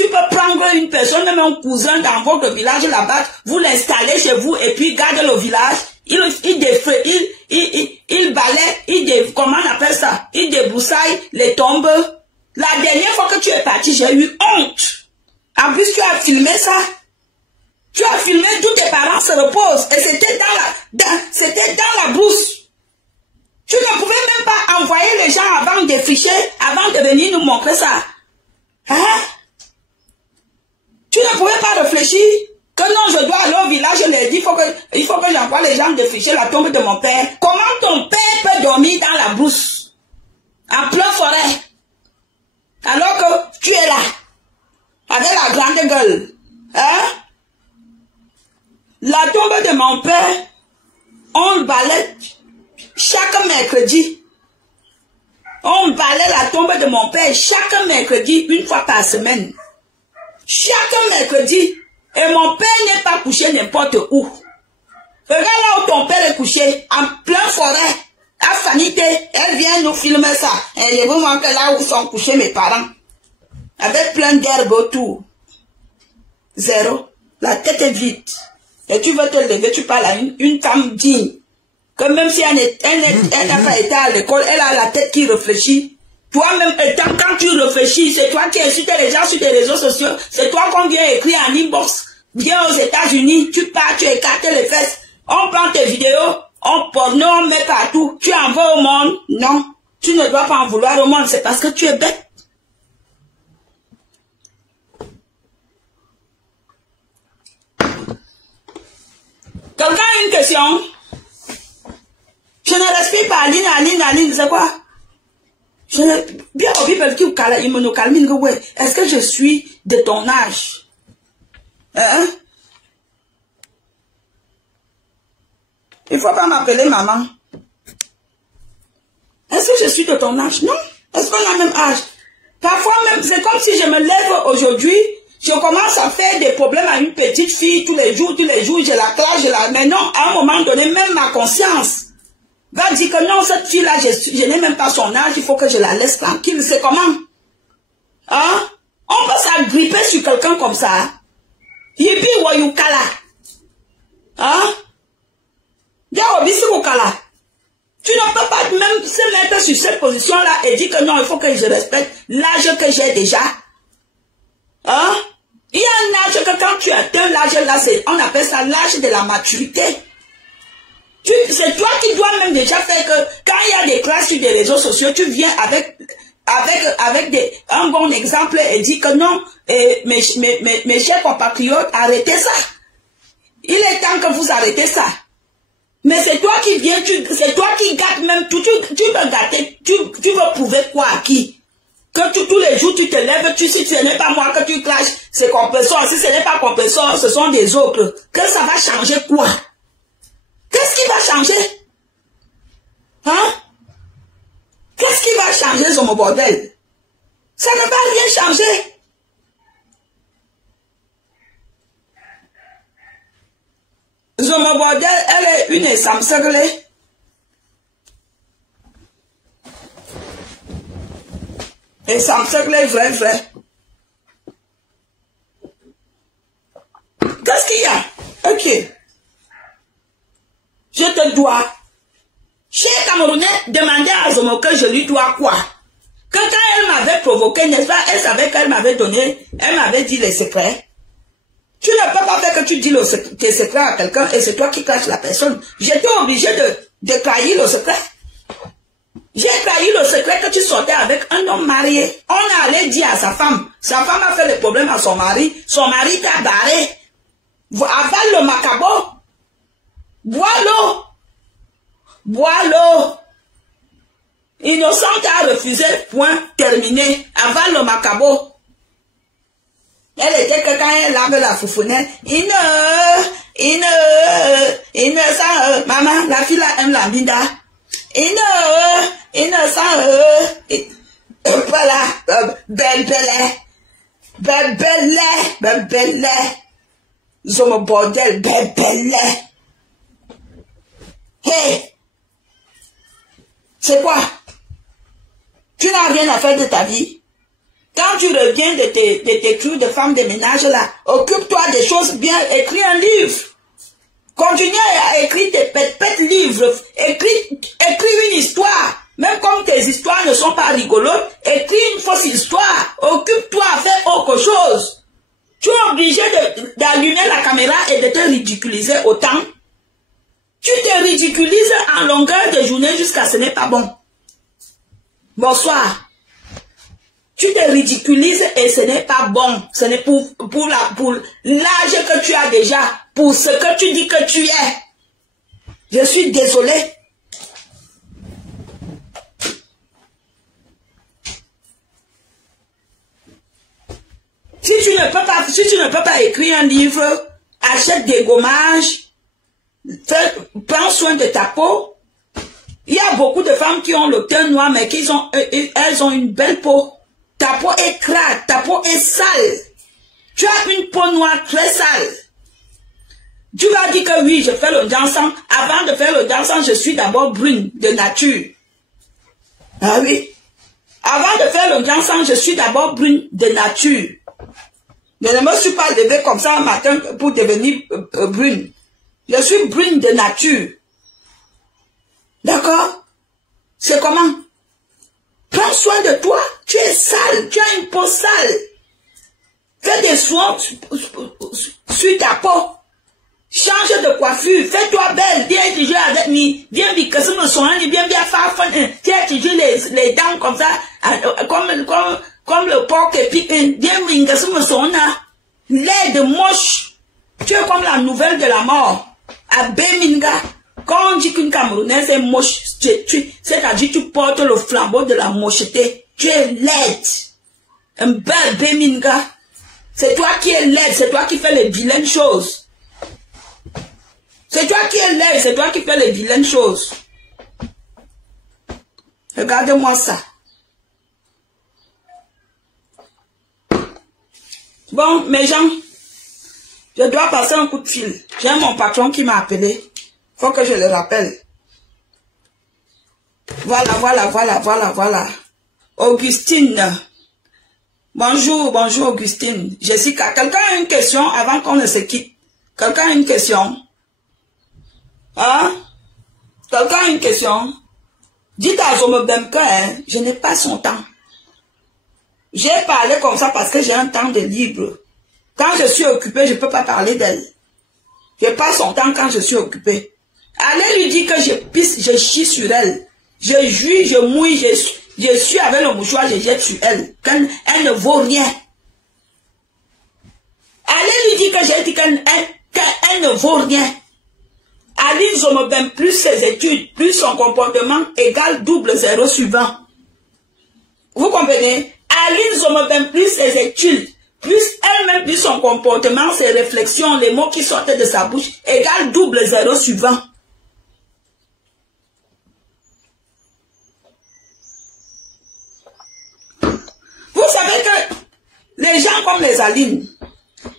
peux prendre une personne, même un cousin dans votre village là-bas, vous l'installez chez vous et puis garder le village. Il balaie, comment on appelle ça? Il débroussaille les tombes. La dernière fois que tu es parti, j'ai eu honte. En plus, tu as filmé ça. Tu as filmé, tous tes parents se reposent. Et c'était dans la brousse. Tu ne pouvais même pas envoyer les gens avant de défricher, avant de venir nous montrer ça. Hein? Tu ne pouvais pas réfléchir que non, je dois aller au village, je l'ai dit, il faut que j'envoie les gens défricher la tombe de mon père. Comment ton père peut dormir dans la brousse, en pleine forêt, alors que tu es là, avec la grande gueule? Hein? La tombe de mon père, on le balaie chaque mercredi. On balaie la tombe de mon père chaque mercredi, une fois par semaine. Chaque mercredi. Et mon père n'est pas couché n'importe où. Regarde là où ton père est couché, en pleine forêt. À Fanité, elle vient nous filmer ça. Et je vous montre là où sont couchés mes parents. Avec plein d'herbes autour. Zéro. La tête est vide. Et tu veux te lever, tu parles à une femme digne. Que même si elle n'a pas été à l'école, elle a la tête qui réfléchit. Toi-même, quand tu réfléchis, c'est toi qui insultes les gens sur tes réseaux sociaux. C'est toi qu'on vient écrire en inbox. Viens aux États-Unis, tu pars, tu écartes les fesses. On prend tes vidéos, on porno, on met partout. Tu envoies au monde. Non, tu ne dois pas en vouloir au monde, c'est parce que tu es bête. Quelqu'un a une question? Je ne respire pas, Aline, c'est quoi? Je ne... Bien au Bible qui me calme, ouais. Est-ce que je suis de ton âge? Hein? Il ne faut pas m'appeler maman. Est-ce que je suis de ton âge? Non. Est-ce qu'on a le même âge? Parfois même, c'est comme si je me lève aujourd'hui, je commence à faire des problèmes à une petite fille tous les jours, je la classe, mais non, à un moment donné, même ma conscience va dire que non, cette fille-là, je n'ai même pas son âge, il faut que je la laisse tranquille. C'est comment? Hein? On peut s'agripper sur quelqu'un comme ça. Yipi Wayukala. Hein? Dia obisi Wukala. Tu ne peux pas même se mettre sur cette position-là et dire que non, il faut que je respecte l'âge que j'ai déjà. Hein? Il y a un âge que quand tu atteins l'âge là, on appelle ça l'âge de la maturité. C'est toi qui dois même déjà faire que quand il y a des classes sur des réseaux sociaux, tu viens avec un bon exemple et dis que non, mes chers compatriotes, arrêtez ça. Il est temps que vous arrêtez ça. Mais c'est toi qui viens, c'est toi qui gâtes même tout. Tu veux gâter, tu veux prouver quoi à qui? Que tous les jours tu te lèves, si ce n'est pas moi que tu clashes, c'est compresseur. Si ce n'est pas compresseur, ce sont des autres. Que ça va changer quoi? Qu'est-ce qui va changer? Hein? Qu'est-ce qui va changer sur mon bordel? Ça ne va rien changer. Zomo bordel, elle est une samsaglée. Et samsaglée, vrai. Qu'est-ce qu'il y a? Ok. Je te dois. Chez Camerounais, demandez à Zomo que je lui dois quoi? Que quand elle m'avait provoqué, n'est-ce pas, elle savait qu'elle m'avait donné, elle m'avait dit les secrets. Tu ne peux pas faire que tu dis tes secrets à quelqu'un et c'est toi qui caches la personne. J'étais obligé de trahir le secret. J'ai trahi le secret que tu sortais avec un homme marié. On allait dire à sa femme. Sa femme a fait le problème à son mari. Son mari t'a barré. Avale le macabo. Bois l'eau. Bois l'eau. Innocente a refusé. Point terminé. Avale le macabo. Elle était que quand elle lave la foufounette, ça, maman, la fille là aime la binda. Ça, voilà, belle, zomo bordel, belle. Hey, c'est quoi? Tu n'as rien à faire de ta vie? Quand tu reviens de tes crues de femme de ménage là, occupe-toi des choses bien, écris un livre. Continue à écrire tes pètes livres. Écris une histoire. Même comme tes histoires ne sont pas rigolotes, écris une fausse histoire. Occupe-toi à faire autre chose. Tu es obligé d'allumer la caméra et de te ridiculiser autant. Tu te ridiculises en longueur de journée jusqu'à ce n'est pas bon. Bonsoir. Tu te ridiculises et ce n'est pas bon. Ce n'est pour l'âge que tu as déjà, pour ce que tu dis que tu es. Je suis désolée. Si tu ne peux pas écrire un livre, achète des gommages, prends soin de ta peau. Il y a beaucoup de femmes qui ont le teint noir, mais elles ont une belle peau. Ta peau est crade, ta peau est sale. Tu as une peau noire très sale. Tu vas dire que oui, je fais le dansant. Avant de faire le dansant, je suis d'abord brune de nature. Ah oui. Avant de faire le dansant, je suis d'abord brune de nature. Je ne me suis pas levée comme ça un matin pour devenir brune. Je suis brune de nature. D'accord? C'est comment? Prends soin de toi. Tu es sale. Tu as une peau sale. Fais des soins sur ta peau. Change de coiffure. Fais-toi belle. Viens te jouer avec moi. Viens dire que ce me soin. Viens bien faire fun. Tiens, tu joues les dents comme ça. Comme le porc et puis viens dire que ce me soin. L'aide moche. Tu es comme la nouvelle de la mort. À Beminga. Quand on dit qu'une Camerounaise est moche, c'est-à-dire tu portes le flambeau de la mocheté. Tu es laide. Un bel Beminga. C'est toi qui es laide. C'est toi qui fais les vilaines choses. C'est toi qui es laide. C'est toi qui fais les vilaines choses. Regarde-moi ça. Bon, mes gens, je dois passer un coup de fil. J'ai mon patron qui m'a appelé. Faut que je le rappelle. Voilà. Augustine. Bonjour Augustine. Jessica, quelqu'un a une question avant qu'on ne se quitte? Quelqu'un a une question? Hein? Quelqu'un a une question? Dites à Zomobemke, hein, je n'ai pas son temps. J'ai parlé comme ça parce que j'ai un temps de libre. Quand je suis occupée, je ne peux pas parler d'elle. Je n'ai pas son temps quand je suis occupée. Allez lui dire que je pisse, je chie sur elle. Je jouis, je mouille, je suis avec le mouchoir, je jette sur elle. Elle ne vaut rien. Allez lui dire que j'ai dit qu'elle ne vaut rien. Aline Zomobem plus ses études, plus son comportement égale double zéro suivant. Vous comprenez? Aline Zomobem plus ses études, plus elle-même, plus son comportement, ses réflexions, les mots qui sortaient de sa bouche, égale double zéro suivant. Vous savez que les gens comme les Aline,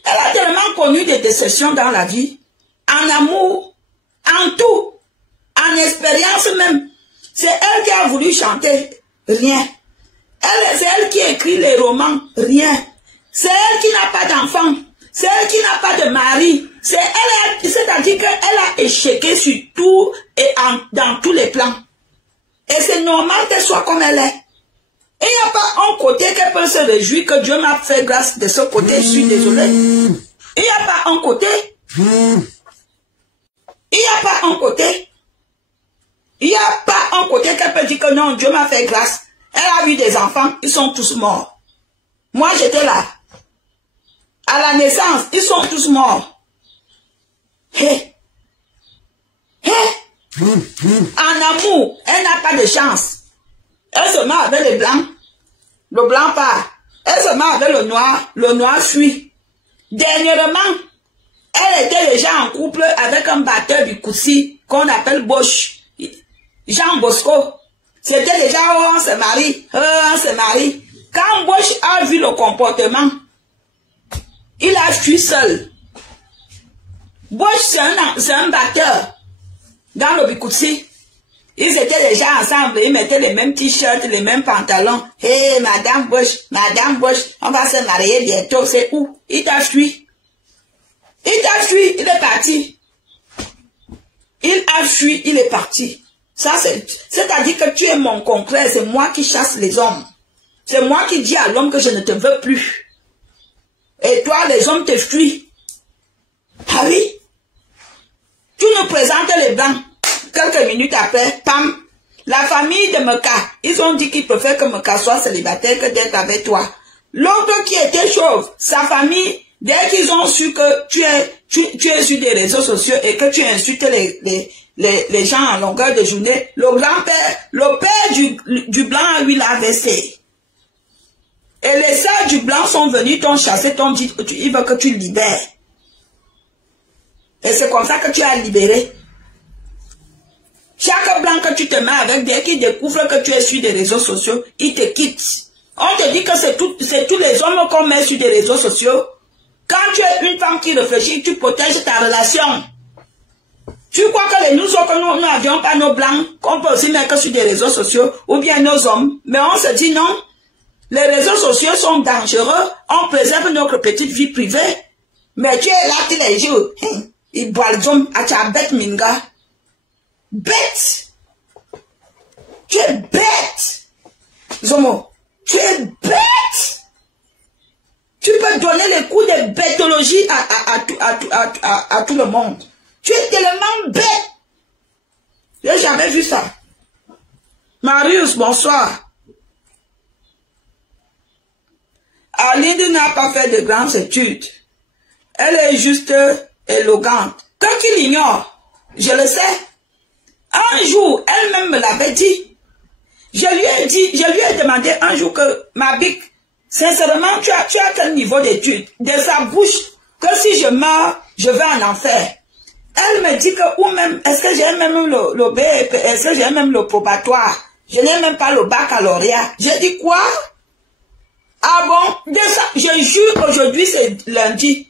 elle a tellement connu des déceptions dans la vie, en amour, en tout, en expérience même. C'est elle qui a voulu chanter, rien. C'est elle qui écrit les romans, rien. C'est elle qui n'a pas d'enfant, c'est elle qui n'a pas de mari. C'est-à-dire qu'elle a échoué sur tout et dans tous les plans. Et c'est normal qu'elle soit comme elle est. Il n'y a pas un côté qu'elle peut se réjouir que Dieu m'a fait grâce de ce côté, je suis désolé. Il n'y a pas un côté. Il n'y a pas un côté. Il n'y a pas un côté qu'elle peut dire que non, Dieu m'a fait grâce. Elle a eu des enfants, ils sont tous morts. Moi, j'étais là. À la naissance, ils sont tous morts. Hé. En amour, elle n'a pas de chance. Elle se met avec les blancs. Le blanc part. Elle se met avec le noir suit. Dernièrement, elle était déjà en couple avec un batteur du Koussi qu'on appelle Bosch. Jean Bosco. C'était déjà, oh, on se marie, on se marie. Quand Bosch a vu le comportement, il a fui seul. Bosch, c'est un batteur dans le Bikoutsi. Ils étaient déjà ensemble, ils mettaient les mêmes t-shirts, les mêmes pantalons. Hé, Madame Bosch, on va se marier bientôt. C'est où? Il t'a fui. Il t'a fui, il est parti. Il a fui, il est parti. Ça, c'est-à-dire que tu es mon concret, c'est moi qui chasse les hommes. C'est moi qui dis à l'homme que je ne te veux plus. Et toi, les hommes te fuient. Ah oui? Tu nous présentes les blancs. Quelques minutes après, pam, la famille de Meka, ils ont dit qu'ils préfèrent que Meka soit célibataire que d'être avec toi. L'autre qui était chauve, sa famille, dès qu'ils ont su que tu es sur des réseaux sociaux et que tu insultes les gens en longueur de journée, le père du blanc a eu l'AVC. Et les sœurs du blanc sont venus, t'ont chassé, t'ont dit, il veut que tu libères. Et c'est comme ça que tu as libéré. Chaque blanc que tu te mets avec, dès qu'il découvre que tu es sur des réseaux sociaux, il te quitte. On te dit que c'est tous les hommes qu'on met sur des réseaux sociaux. Quand tu es une femme qui réfléchit, tu protèges ta relation. Tu crois que nous autres, nous n'avions pas nos blancs, qu'on peut aussi mettre sur des réseaux sociaux, ou bien nos hommes. Mais on se dit non. Les réseaux sociaux sont dangereux. On préserve notre petite vie privée. Mais tu es là tous les jours. Il boit le zoom à ta bête minga. Bête. Tu es bête. Zomo, tu es bête. Tu peux donner les coups de bêtologie à tout le monde. Tu es tellement bête. J'ai jamais vu ça. Marius, bonsoir. Aline n'a pas fait de grandes études. Elle est juste élégante. Quand il ignore, je le sais. Un jour, elle-même me l'avait dit. Je lui ai demandé un jour que, ma bique, sincèrement, tu as quel niveau d'études? De sa bouche, que si je meurs, je vais en enfer. Elle me dit que, ou même, est-ce que j'ai même le BEP, est-ce que j'ai même le probatoire? Je n'ai même pas le baccalauréat. J'ai dit quoi? Ah bon? Je jure aujourd'hui, c'est lundi.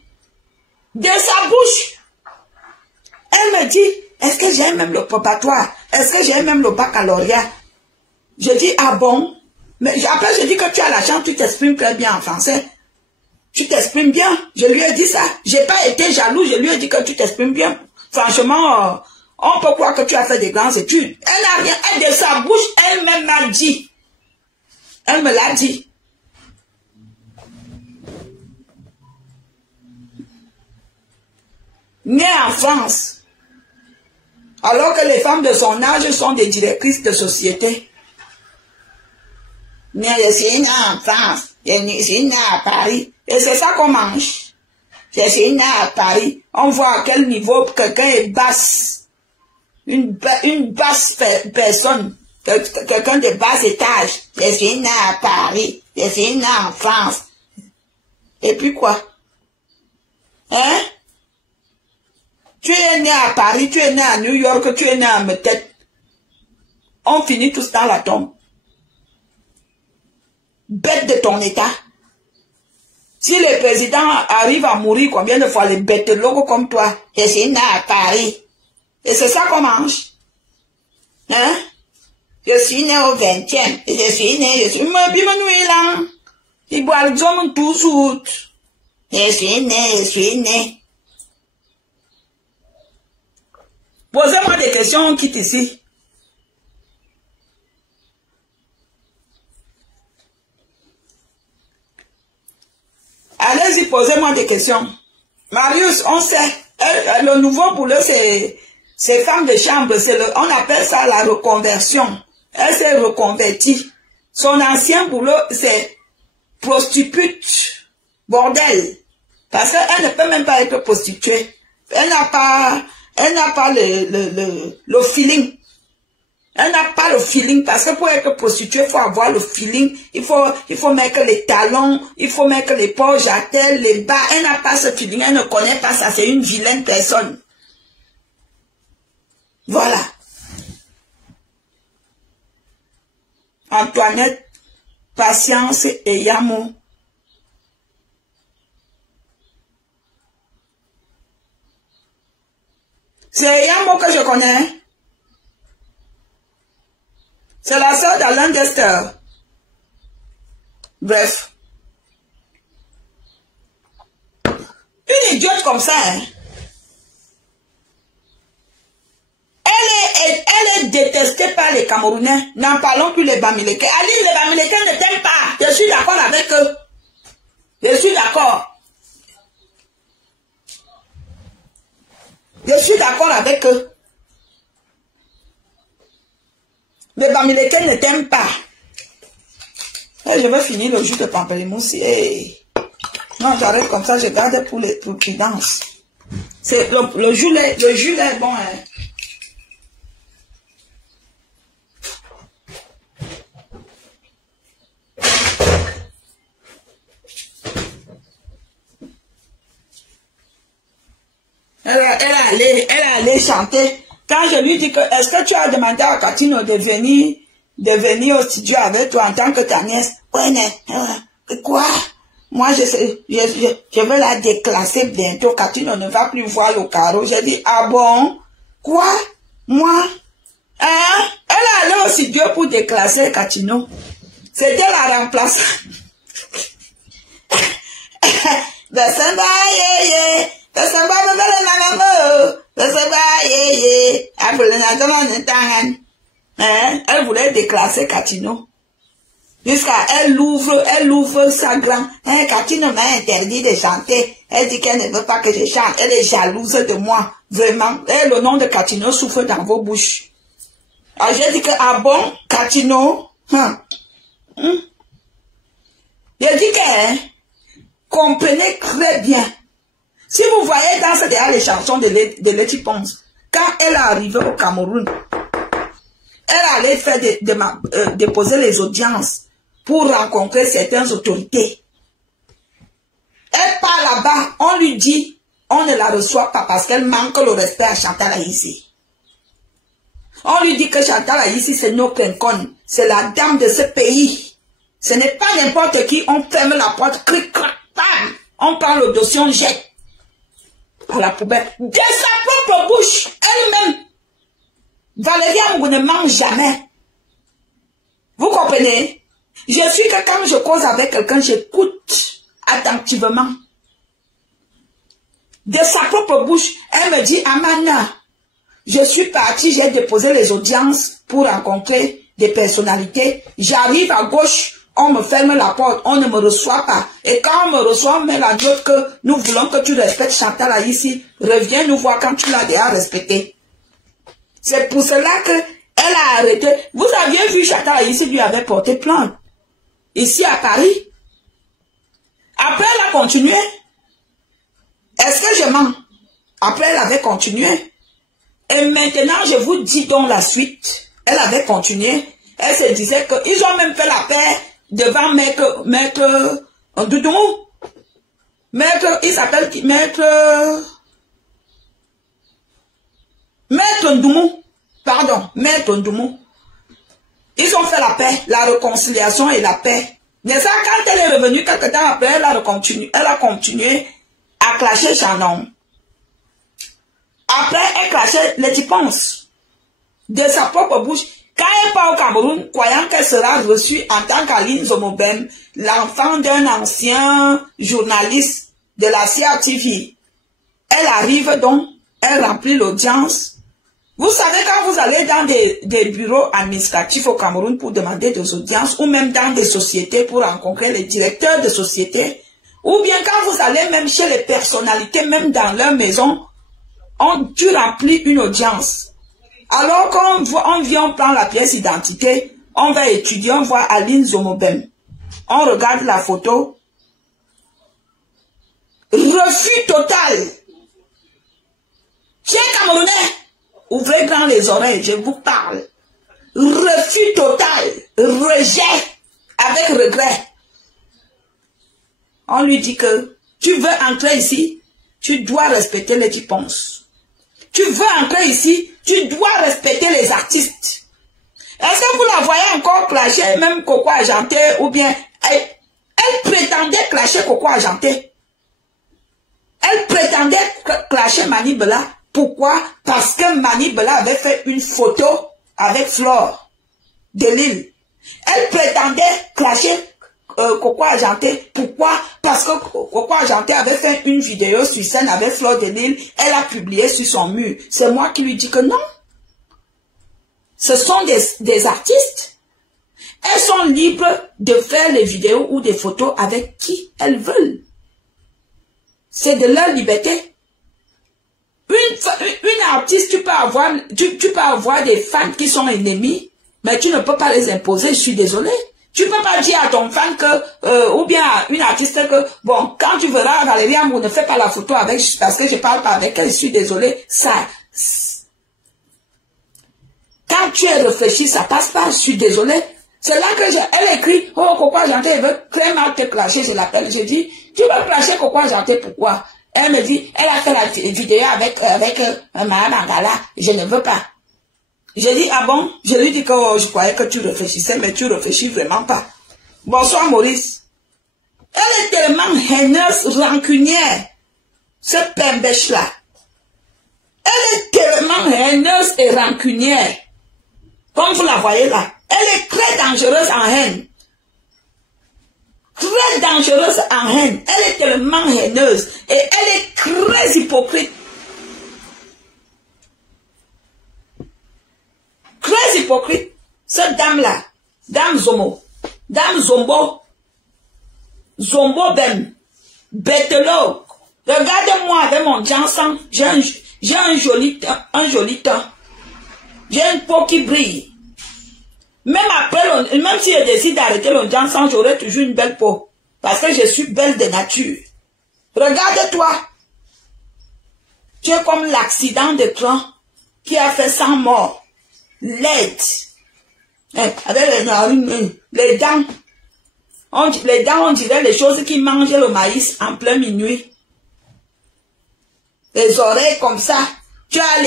De sa bouche. Elle me dit, est-ce que j'ai même le probatoire? Est-ce que j'ai même le baccalauréat? Je dis, ah bon? Mais après, je dis que tu as la chance, tu t'exprimes très bien en français. Tu t'exprimes bien. Je lui ai dit ça. J'ai pas été jaloux, je lui ai dit que tu t'exprimes bien. Franchement, On peut croire que tu as fait des grandes études. Elle n'a rien. Elle, de sa bouche, elle-même m'a dit. Elle me l'a dit. Née en France. Alors que les femmes de son âge sont des directrices de société. Mais je suis née en France. Je suis née à Paris. Et c'est ça qu'on mange. Je suis née à Paris. On voit à quel niveau quelqu'un est basse. Une basse personne. Quelqu'un de bas étage. Je suis née à Paris. Je suis née en France. Et puis quoi? Hein? Tu es né à Paris, tu es né à New York, tu es né à Metet. On finit tous dans la tombe. Bête de ton état. Si les présidents arrivent à mourir, combien de fois les bêtes logos comme toi? Je suis né à Paris. Et c'est ça qu'on mange. Hein? Je suis né au 20e. Je suis né, je suis là. Il boit le zone tout. Je suis né. Posez-moi des questions, on quitte ici. Allez-y, posez-moi des questions. Marius, on sait, le nouveau boulot, c'est femme de chambre, on appelle ça la reconversion. Elle s'est reconvertie. Son ancien boulot, c'est prostitute, bordel. Parce qu'elle ne peut même pas être prostituée. Elle n'a pas le feeling. Elle n'a pas le feeling parce que pour être prostituée, il faut avoir le feeling. Il faut mettre les talons, il faut mettre les poches à terre, les bas. Elle n'a pas ce feeling, elle ne connaît pas ça. C'est une vilaine personne. Voilà. Antoinette, Patience et Yamo. C'est Yamo que je connais. C'est la sœur d'Alain d'Esther. Bref. Une idiote comme ça, hein. Elle est détestée par les Camerounais. N'en parlons plus les Bamileke. Aline, les Bamileke ne t'aiment pas. Je suis d'accord avec eux. Je suis d'accord. Je suis d'accord avec eux. Les Bamileke ne t'aiment pas. Et je vais finir le jus de pamplemousse. Hey. Non, j'arrête comme ça, je garde pour prudence. C'est le jus est bon. Hein. Elle est allée chanter. Quand je lui dis que, est-ce que tu as demandé à Catino de venir au studio avec toi en tant que ta nièce? Ouais, mais, quoi? Moi, je vais la déclasser bientôt. Catino ne va plus voir le carreau. J'ai dit, ah bon? Quoi? Moi? Hein? Elle est allée au studio pour déclasser Catino. C'était la remplaçante. Elle voulait déclasser Catino. Jusqu'à elle ouvre sa grande. Catino m'a interdit de chanter. Elle dit qu'elle ne veut pas que je chante. Elle est jalouse de moi. Vraiment. Et le nom de Catino souffle dans vos bouches. Alors j'ai dit que, ah bon, Catino? J'ai dit que, comprenez très bien. Si vous voyez dans derrière les chansons de Letty Pons, quand elle est arrivée au Cameroun, elle allait faire déposer les audiences pour rencontrer certaines autorités. Elle part là-bas, on lui dit, on ne la reçoit pas parce qu'elle manque le respect à Chantal Aïssi. On lui dit que Chantal Aïssi, c'est notre inconne, c'est la dame de ce pays. Ce n'est pas n'importe qui, on ferme la porte, cric, crac, bam, on prend le dossier, on jette à la poubelle. De sa propre bouche, elle-même. Valérie Amou ne mange jamais. Vous comprenez? Je suis que quand je cause avec quelqu'un, j'écoute attentivement. De sa propre bouche, elle me dit, Amana, Je suis partie, j'ai déposé les audiences pour rencontrer des personnalités. J'arrive à gauche, on me ferme la porte, on ne me reçoit pas. Et quand on me reçoit, on met la note que nous voulons que tu respectes Chantal Aïssi. Reviens nous voir quand tu l'as déjà respecté. C'est pour cela que elle a arrêté. Vous aviez vu Chantal Aïssi lui avait porté plainte. Ici à Paris. Après, elle a continué. Est-ce que je mens? Après, elle avait continué. Et maintenant, je vous dis donc la suite. Elle avait continué. Elle se disait qu'ils ont même fait la paix devant maître Ndoumou. Maître, il s'appelle maître Ndoumou. Pardon, maître Ndoumou. Ils ont fait la paix, la réconciliation et la paix. Mais ça, quand elle est revenue, quelque temps après, elle a continué à clasher Shannon. Après, elle clashait les Tiponces de sa propre bouche. Quand elle part au Cameroun, croyant qu'elle sera reçue en tant qu'Aline Zomobem, l'enfant d'un ancien journaliste de la CRTV, elle arrive donc, elle remplit l'audience. Vous savez, quand vous allez dans des bureaux administratifs au Cameroun pour demander des audiences, ou même dans des sociétés pour rencontrer les directeurs de sociétés, ou bien quand vous allez même chez les personnalités, même dans leur maison, tu remplis une audience. Alors quand on vient, on prend la pièce d'identité, on va étudier, on voit Aline Zomobem. On regarde la photo. Refus total. Chers Camerounais, ouvrez grand les oreilles, je vous parle. Refus total, rejet, avec regret. On lui dit que tu veux entrer ici, tu dois respecter les Tiponces. Tu veux entrer ici, tu dois respecter les artistes. Est-ce que vous la voyez encore clasher, même Coco Argenté, ou bien elle prétendait clasher Coco Argenté. Elle prétendait clasher Mani Bella. Pourquoi? Parce que Mani Bella avait fait une photo avec Flore de Lille. Elle prétendait clasher Coco Argenté. Pourquoi? Parce que Coco Argenté avait fait une vidéo sur scène avec Flore de Lille. Elle a publié sur son mur. C'est moi qui lui dis que non. Ce sont des artistes. Elles sont libres de faire les vidéos ou des photos avec qui elles veulent. C'est de leur liberté. Une artiste, tu peux avoir des fans qui sont ennemis, mais tu ne peux pas les imposer, je suis désolée. Tu peux pas dire à ton fan que, ou bien à une artiste que, bon, quand tu verras Valérie Amou, ne fais pas la photo avec, parce que je parle pas avec elle, je suis désolée. Ça, quand tu es réfléchi, ça passe pas, je suis désolée. C'est là que elle écrit, oh, Coco Argenté, elle veut très mal te clasher, je l'appelle. Je dis, tu veux clasher Coco Argenté, pourquoi? Elle me dit, elle a fait la vidéo avec Mme Angala, je ne veux pas. Je dis, ah bon? Je lui dis que je croyais que tu réfléchissais, mais tu réfléchis vraiment pas. Bonsoir Maurice. Elle est tellement haineuse, rancunière, cette pembèche-là. Elle est tellement haineuse et rancunière. Comme vous la voyez là. Elle est très dangereuse en haine. Très dangereuse en haine. Elle est tellement haineuse. Et elle est très hypocrite. Très hypocrite. Cette dame-là. Dame Zomo. Dame Zombo. Zombo Ben. Bételo. Regardez-moi avec mon Jansan. J'ai un joli teint. J'ai une peau qui brille. Même après, même si je décide d'arrêter le Jansan, j'aurai toujours une belle peau. Parce que je suis belle de nature. Regarde-toi. Tu es comme l'accident de train qui a fait 100 morts. Laide. Avec les dents. Les dents, on dirait les choses qui mangent le maïs en plein minuit. Les oreilles comme ça. Tu as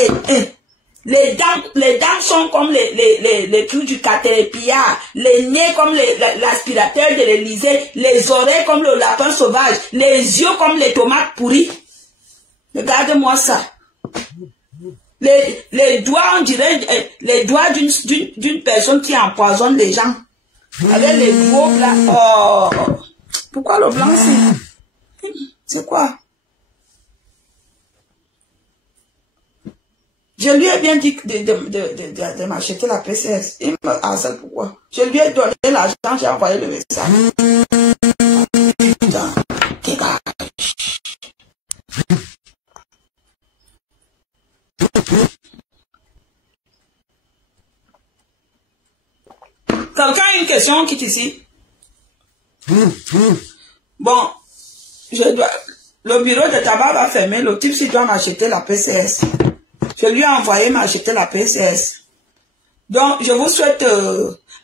les dents sont comme les trucs du Caterpillar, les nez comme l'aspirateur de l'Élysée, les oreilles comme le lapin sauvage, les yeux comme les tomates pourries. Regarde-moi ça. Les doigts, on dirait les doigts d'une personne qui empoisonne les gens. Avec les gros là. Oh. Pourquoi le blanc c'est quoi? Je lui ai bien dit de m'acheter la PCS. Il me harcèle pourquoi? Je lui ai donné l'argent, j'ai envoyé le message. Putain, dégage. Quelqu'un a une question qui est ici? Bon, le bureau de tabac va fermer. Le type, s'il doit m'acheter la PCS. Je lui ai envoyé m'acheter la PCS. Donc, je vous souhaite...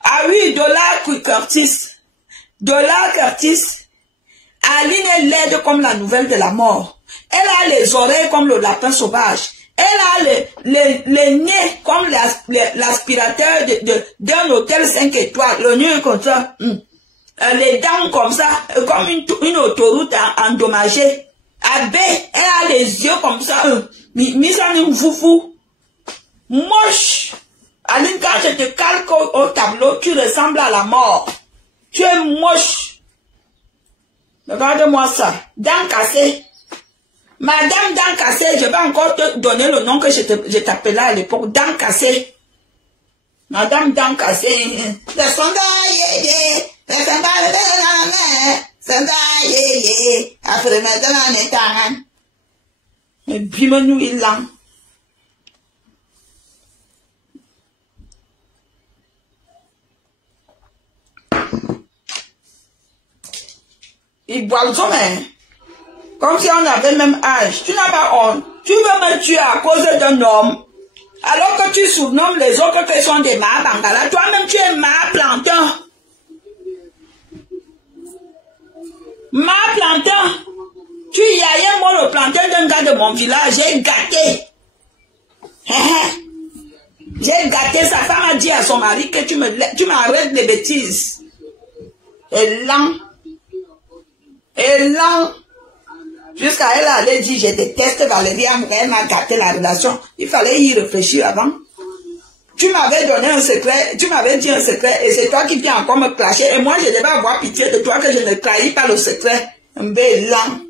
Ah oui, Dollar Curtis. Dollar Curtis. Aline est laide comme la nouvelle de la mort. Elle a les oreilles comme le lapin sauvage. Elle a les nez comme l'aspirateur d'un hôtel 5 étoiles. Le nez comme ça. Les dents comme ça. Comme une autoroute endommagée. Abbé, elle a les yeux comme ça. Mise en une foufou. Moche. Aline, quand je te calque au tableau, tu ressembles à la mort. Tu es moche. Regarde-moi ça. Dents cassées. Madame Dents cassées, je vais encore te donner le nom que je t'appelais à l'époque. Dents cassées. Madame Dents cassées. Mais bime-nous il l'a. Il boit le sommeil. Comme si on avait le même âge. Tu n'as pas honte. Tu veux me tuer à cause d'un homme. Alors que tu surnommes les autres qui sont des mâts bangala. Toi-même tu es mât plantain. Mât plantain. Tu y as moi le plantain d'un gars de mon village. J'ai gâté. J'ai gâté. Sa femme a dit à son mari que tu m'arrêtes les bêtises. Et lent. Et lent. Jusqu'à elle allait dire, je déteste Valérie, elle m'a gâté la relation. Il fallait y réfléchir avant. Tu m'avais donné un secret, tu m'avais dit un secret, et c'est toi qui viens encore me clasher. Et moi, je devais avoir pitié de toi que je ne trahis pas le secret. Un bel lent.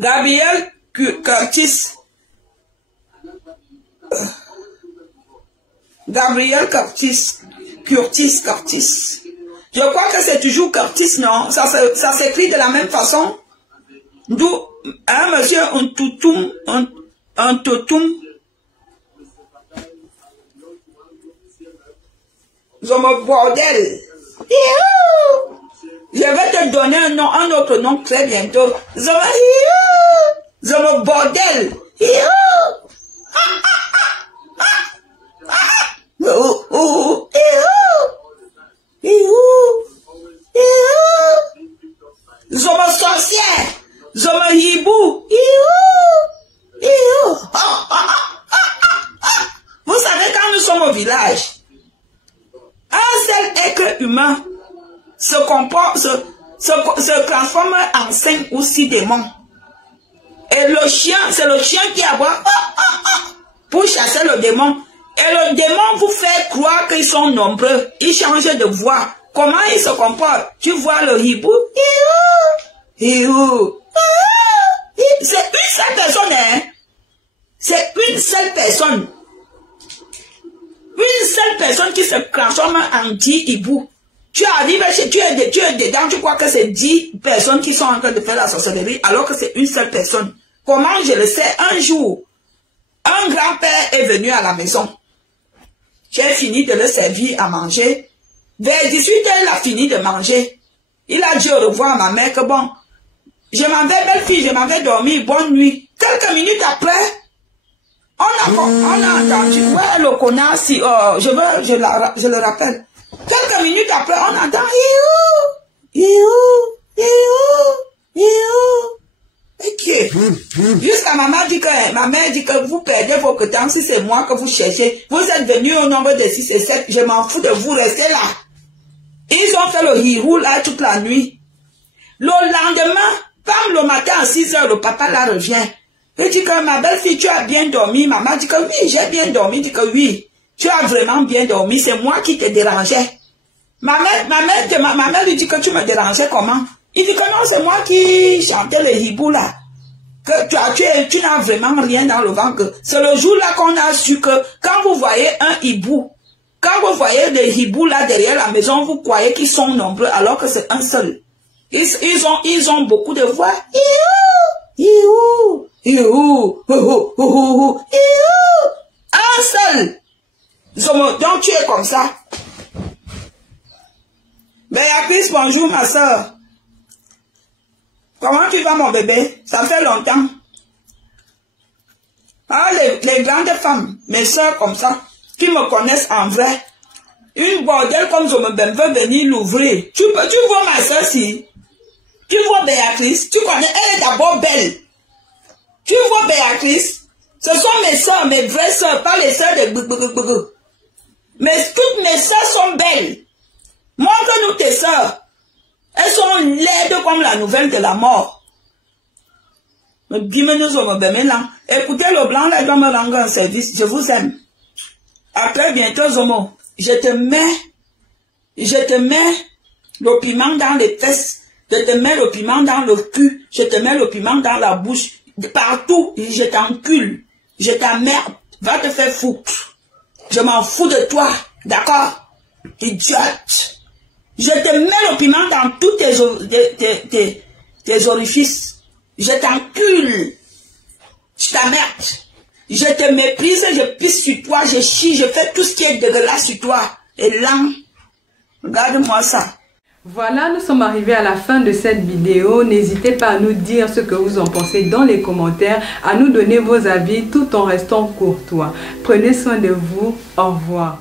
Gabriel Curtis. Gabriel Curtis. Curtis. Je crois que c'est toujours Curtis, non? Ça s'écrit de la même façon. D'où un monsieur, un toutoum. Je me bordel. Je vais te donner un autre nom très bientôt. Je me bordel. Je me sorcière. Je me hibou. Vous savez, quand nous sommes au village, un seul être humain se transforme en 5 ou 6 démons. Et le chien, c'est le chien qui aboie pour chasser le démon. Et le démon vous fait croire qu'ils sont nombreux. Ils changent de voix. Comment ils se comportent? Tu vois le hibou? C'est une seule personne, hein? C'est une seule personne. Une seule personne qui se transforme en 10 hiboux. Tu arrives chez tu es dedans, tu crois que c'est 10 personnes qui sont en train de faire la sorcellerie, alors que c'est une seule personne. Comment je le sais? Un jour, un grand-père est venu à la maison. J'ai fini de le servir à manger. Vers 18h, il a fini de manger. Il a dit au revoir à ma mère que bon, je m'en vais, belle fille, je m'en vais dormir, bonne nuit. Quelques minutes après, on a entendu, ouais, le connard, si, je le rappelle. Quelques minutes après, on entend, ok. Jusqu'à ma mère dit que vous perdez votre temps, si c'est moi que vous cherchez. Vous êtes venus au nombre de 6 et 7, je m'en fous de vous, restez là. Ils ont fait le hirou là toute la nuit. Le lendemain, comme le matin à 6 heures, le papa là revient. Il dit que ma belle-fille, tu as bien dormi. Maman dit que oui, j'ai bien dormi. Il dit que oui, tu as vraiment bien dormi. C'est moi qui te dérangeais. Ma mère lui dit que tu me dérangeais comment? Il dit que non, c'est moi qui chantais le hibou là. que tu n'as vraiment rien dans le ventre. C'est le jour-là qu'on a su que quand vous voyez un hibou, quand vous voyez des hiboux là derrière la maison, vous croyez qu'ils sont nombreux alors que c'est un seul. Ils ont beaucoup de voix. Un seul. Donc tu es comme ça. Béatrice, bonjour ma soeur. Comment tu vas mon bébé? Ça fait longtemps. Ah, les grandes femmes, mes soeurs comme ça, qui me connaissent en vrai. Une bordelle comme je me veut venir l'ouvrir. Tu vois ma soeur si? Tu vois Béatrice? Tu connais, elle est d'abord belle. Tu vois Béatrice? Ce sont mes soeurs, mes vraies soeurs, pas les soeurs de bouh. Mais toutes mes soeurs sont belles. Montre-nous tes soeurs. Elles sont laides comme la nouvelle de la mort. Écoutez, le blanc là doit me rendre un service. Je vous aime. À très bientôt, Zomo. Je te mets le piment dans les fesses. Je te mets le piment dans le cul. Je te mets le piment dans la bouche. Partout, je t'encule. Je t'emmerde. Va te faire foutre. Je m'en fous de toi. D'accord? Idiote. Je te mets le piment dans tous tes orifices. Je t'encule. Je t'emmerde. Je te méprise, je pisse sur toi, je chie, je fais tout ce qui est dégueulasse sur toi. Et là, regarde-moi ça. Voilà, nous sommes arrivés à la fin de cette vidéo. N'hésitez pas à nous dire ce que vous en pensez dans les commentaires, à nous donner vos avis tout en restant courtois. Prenez soin de vous. Au revoir.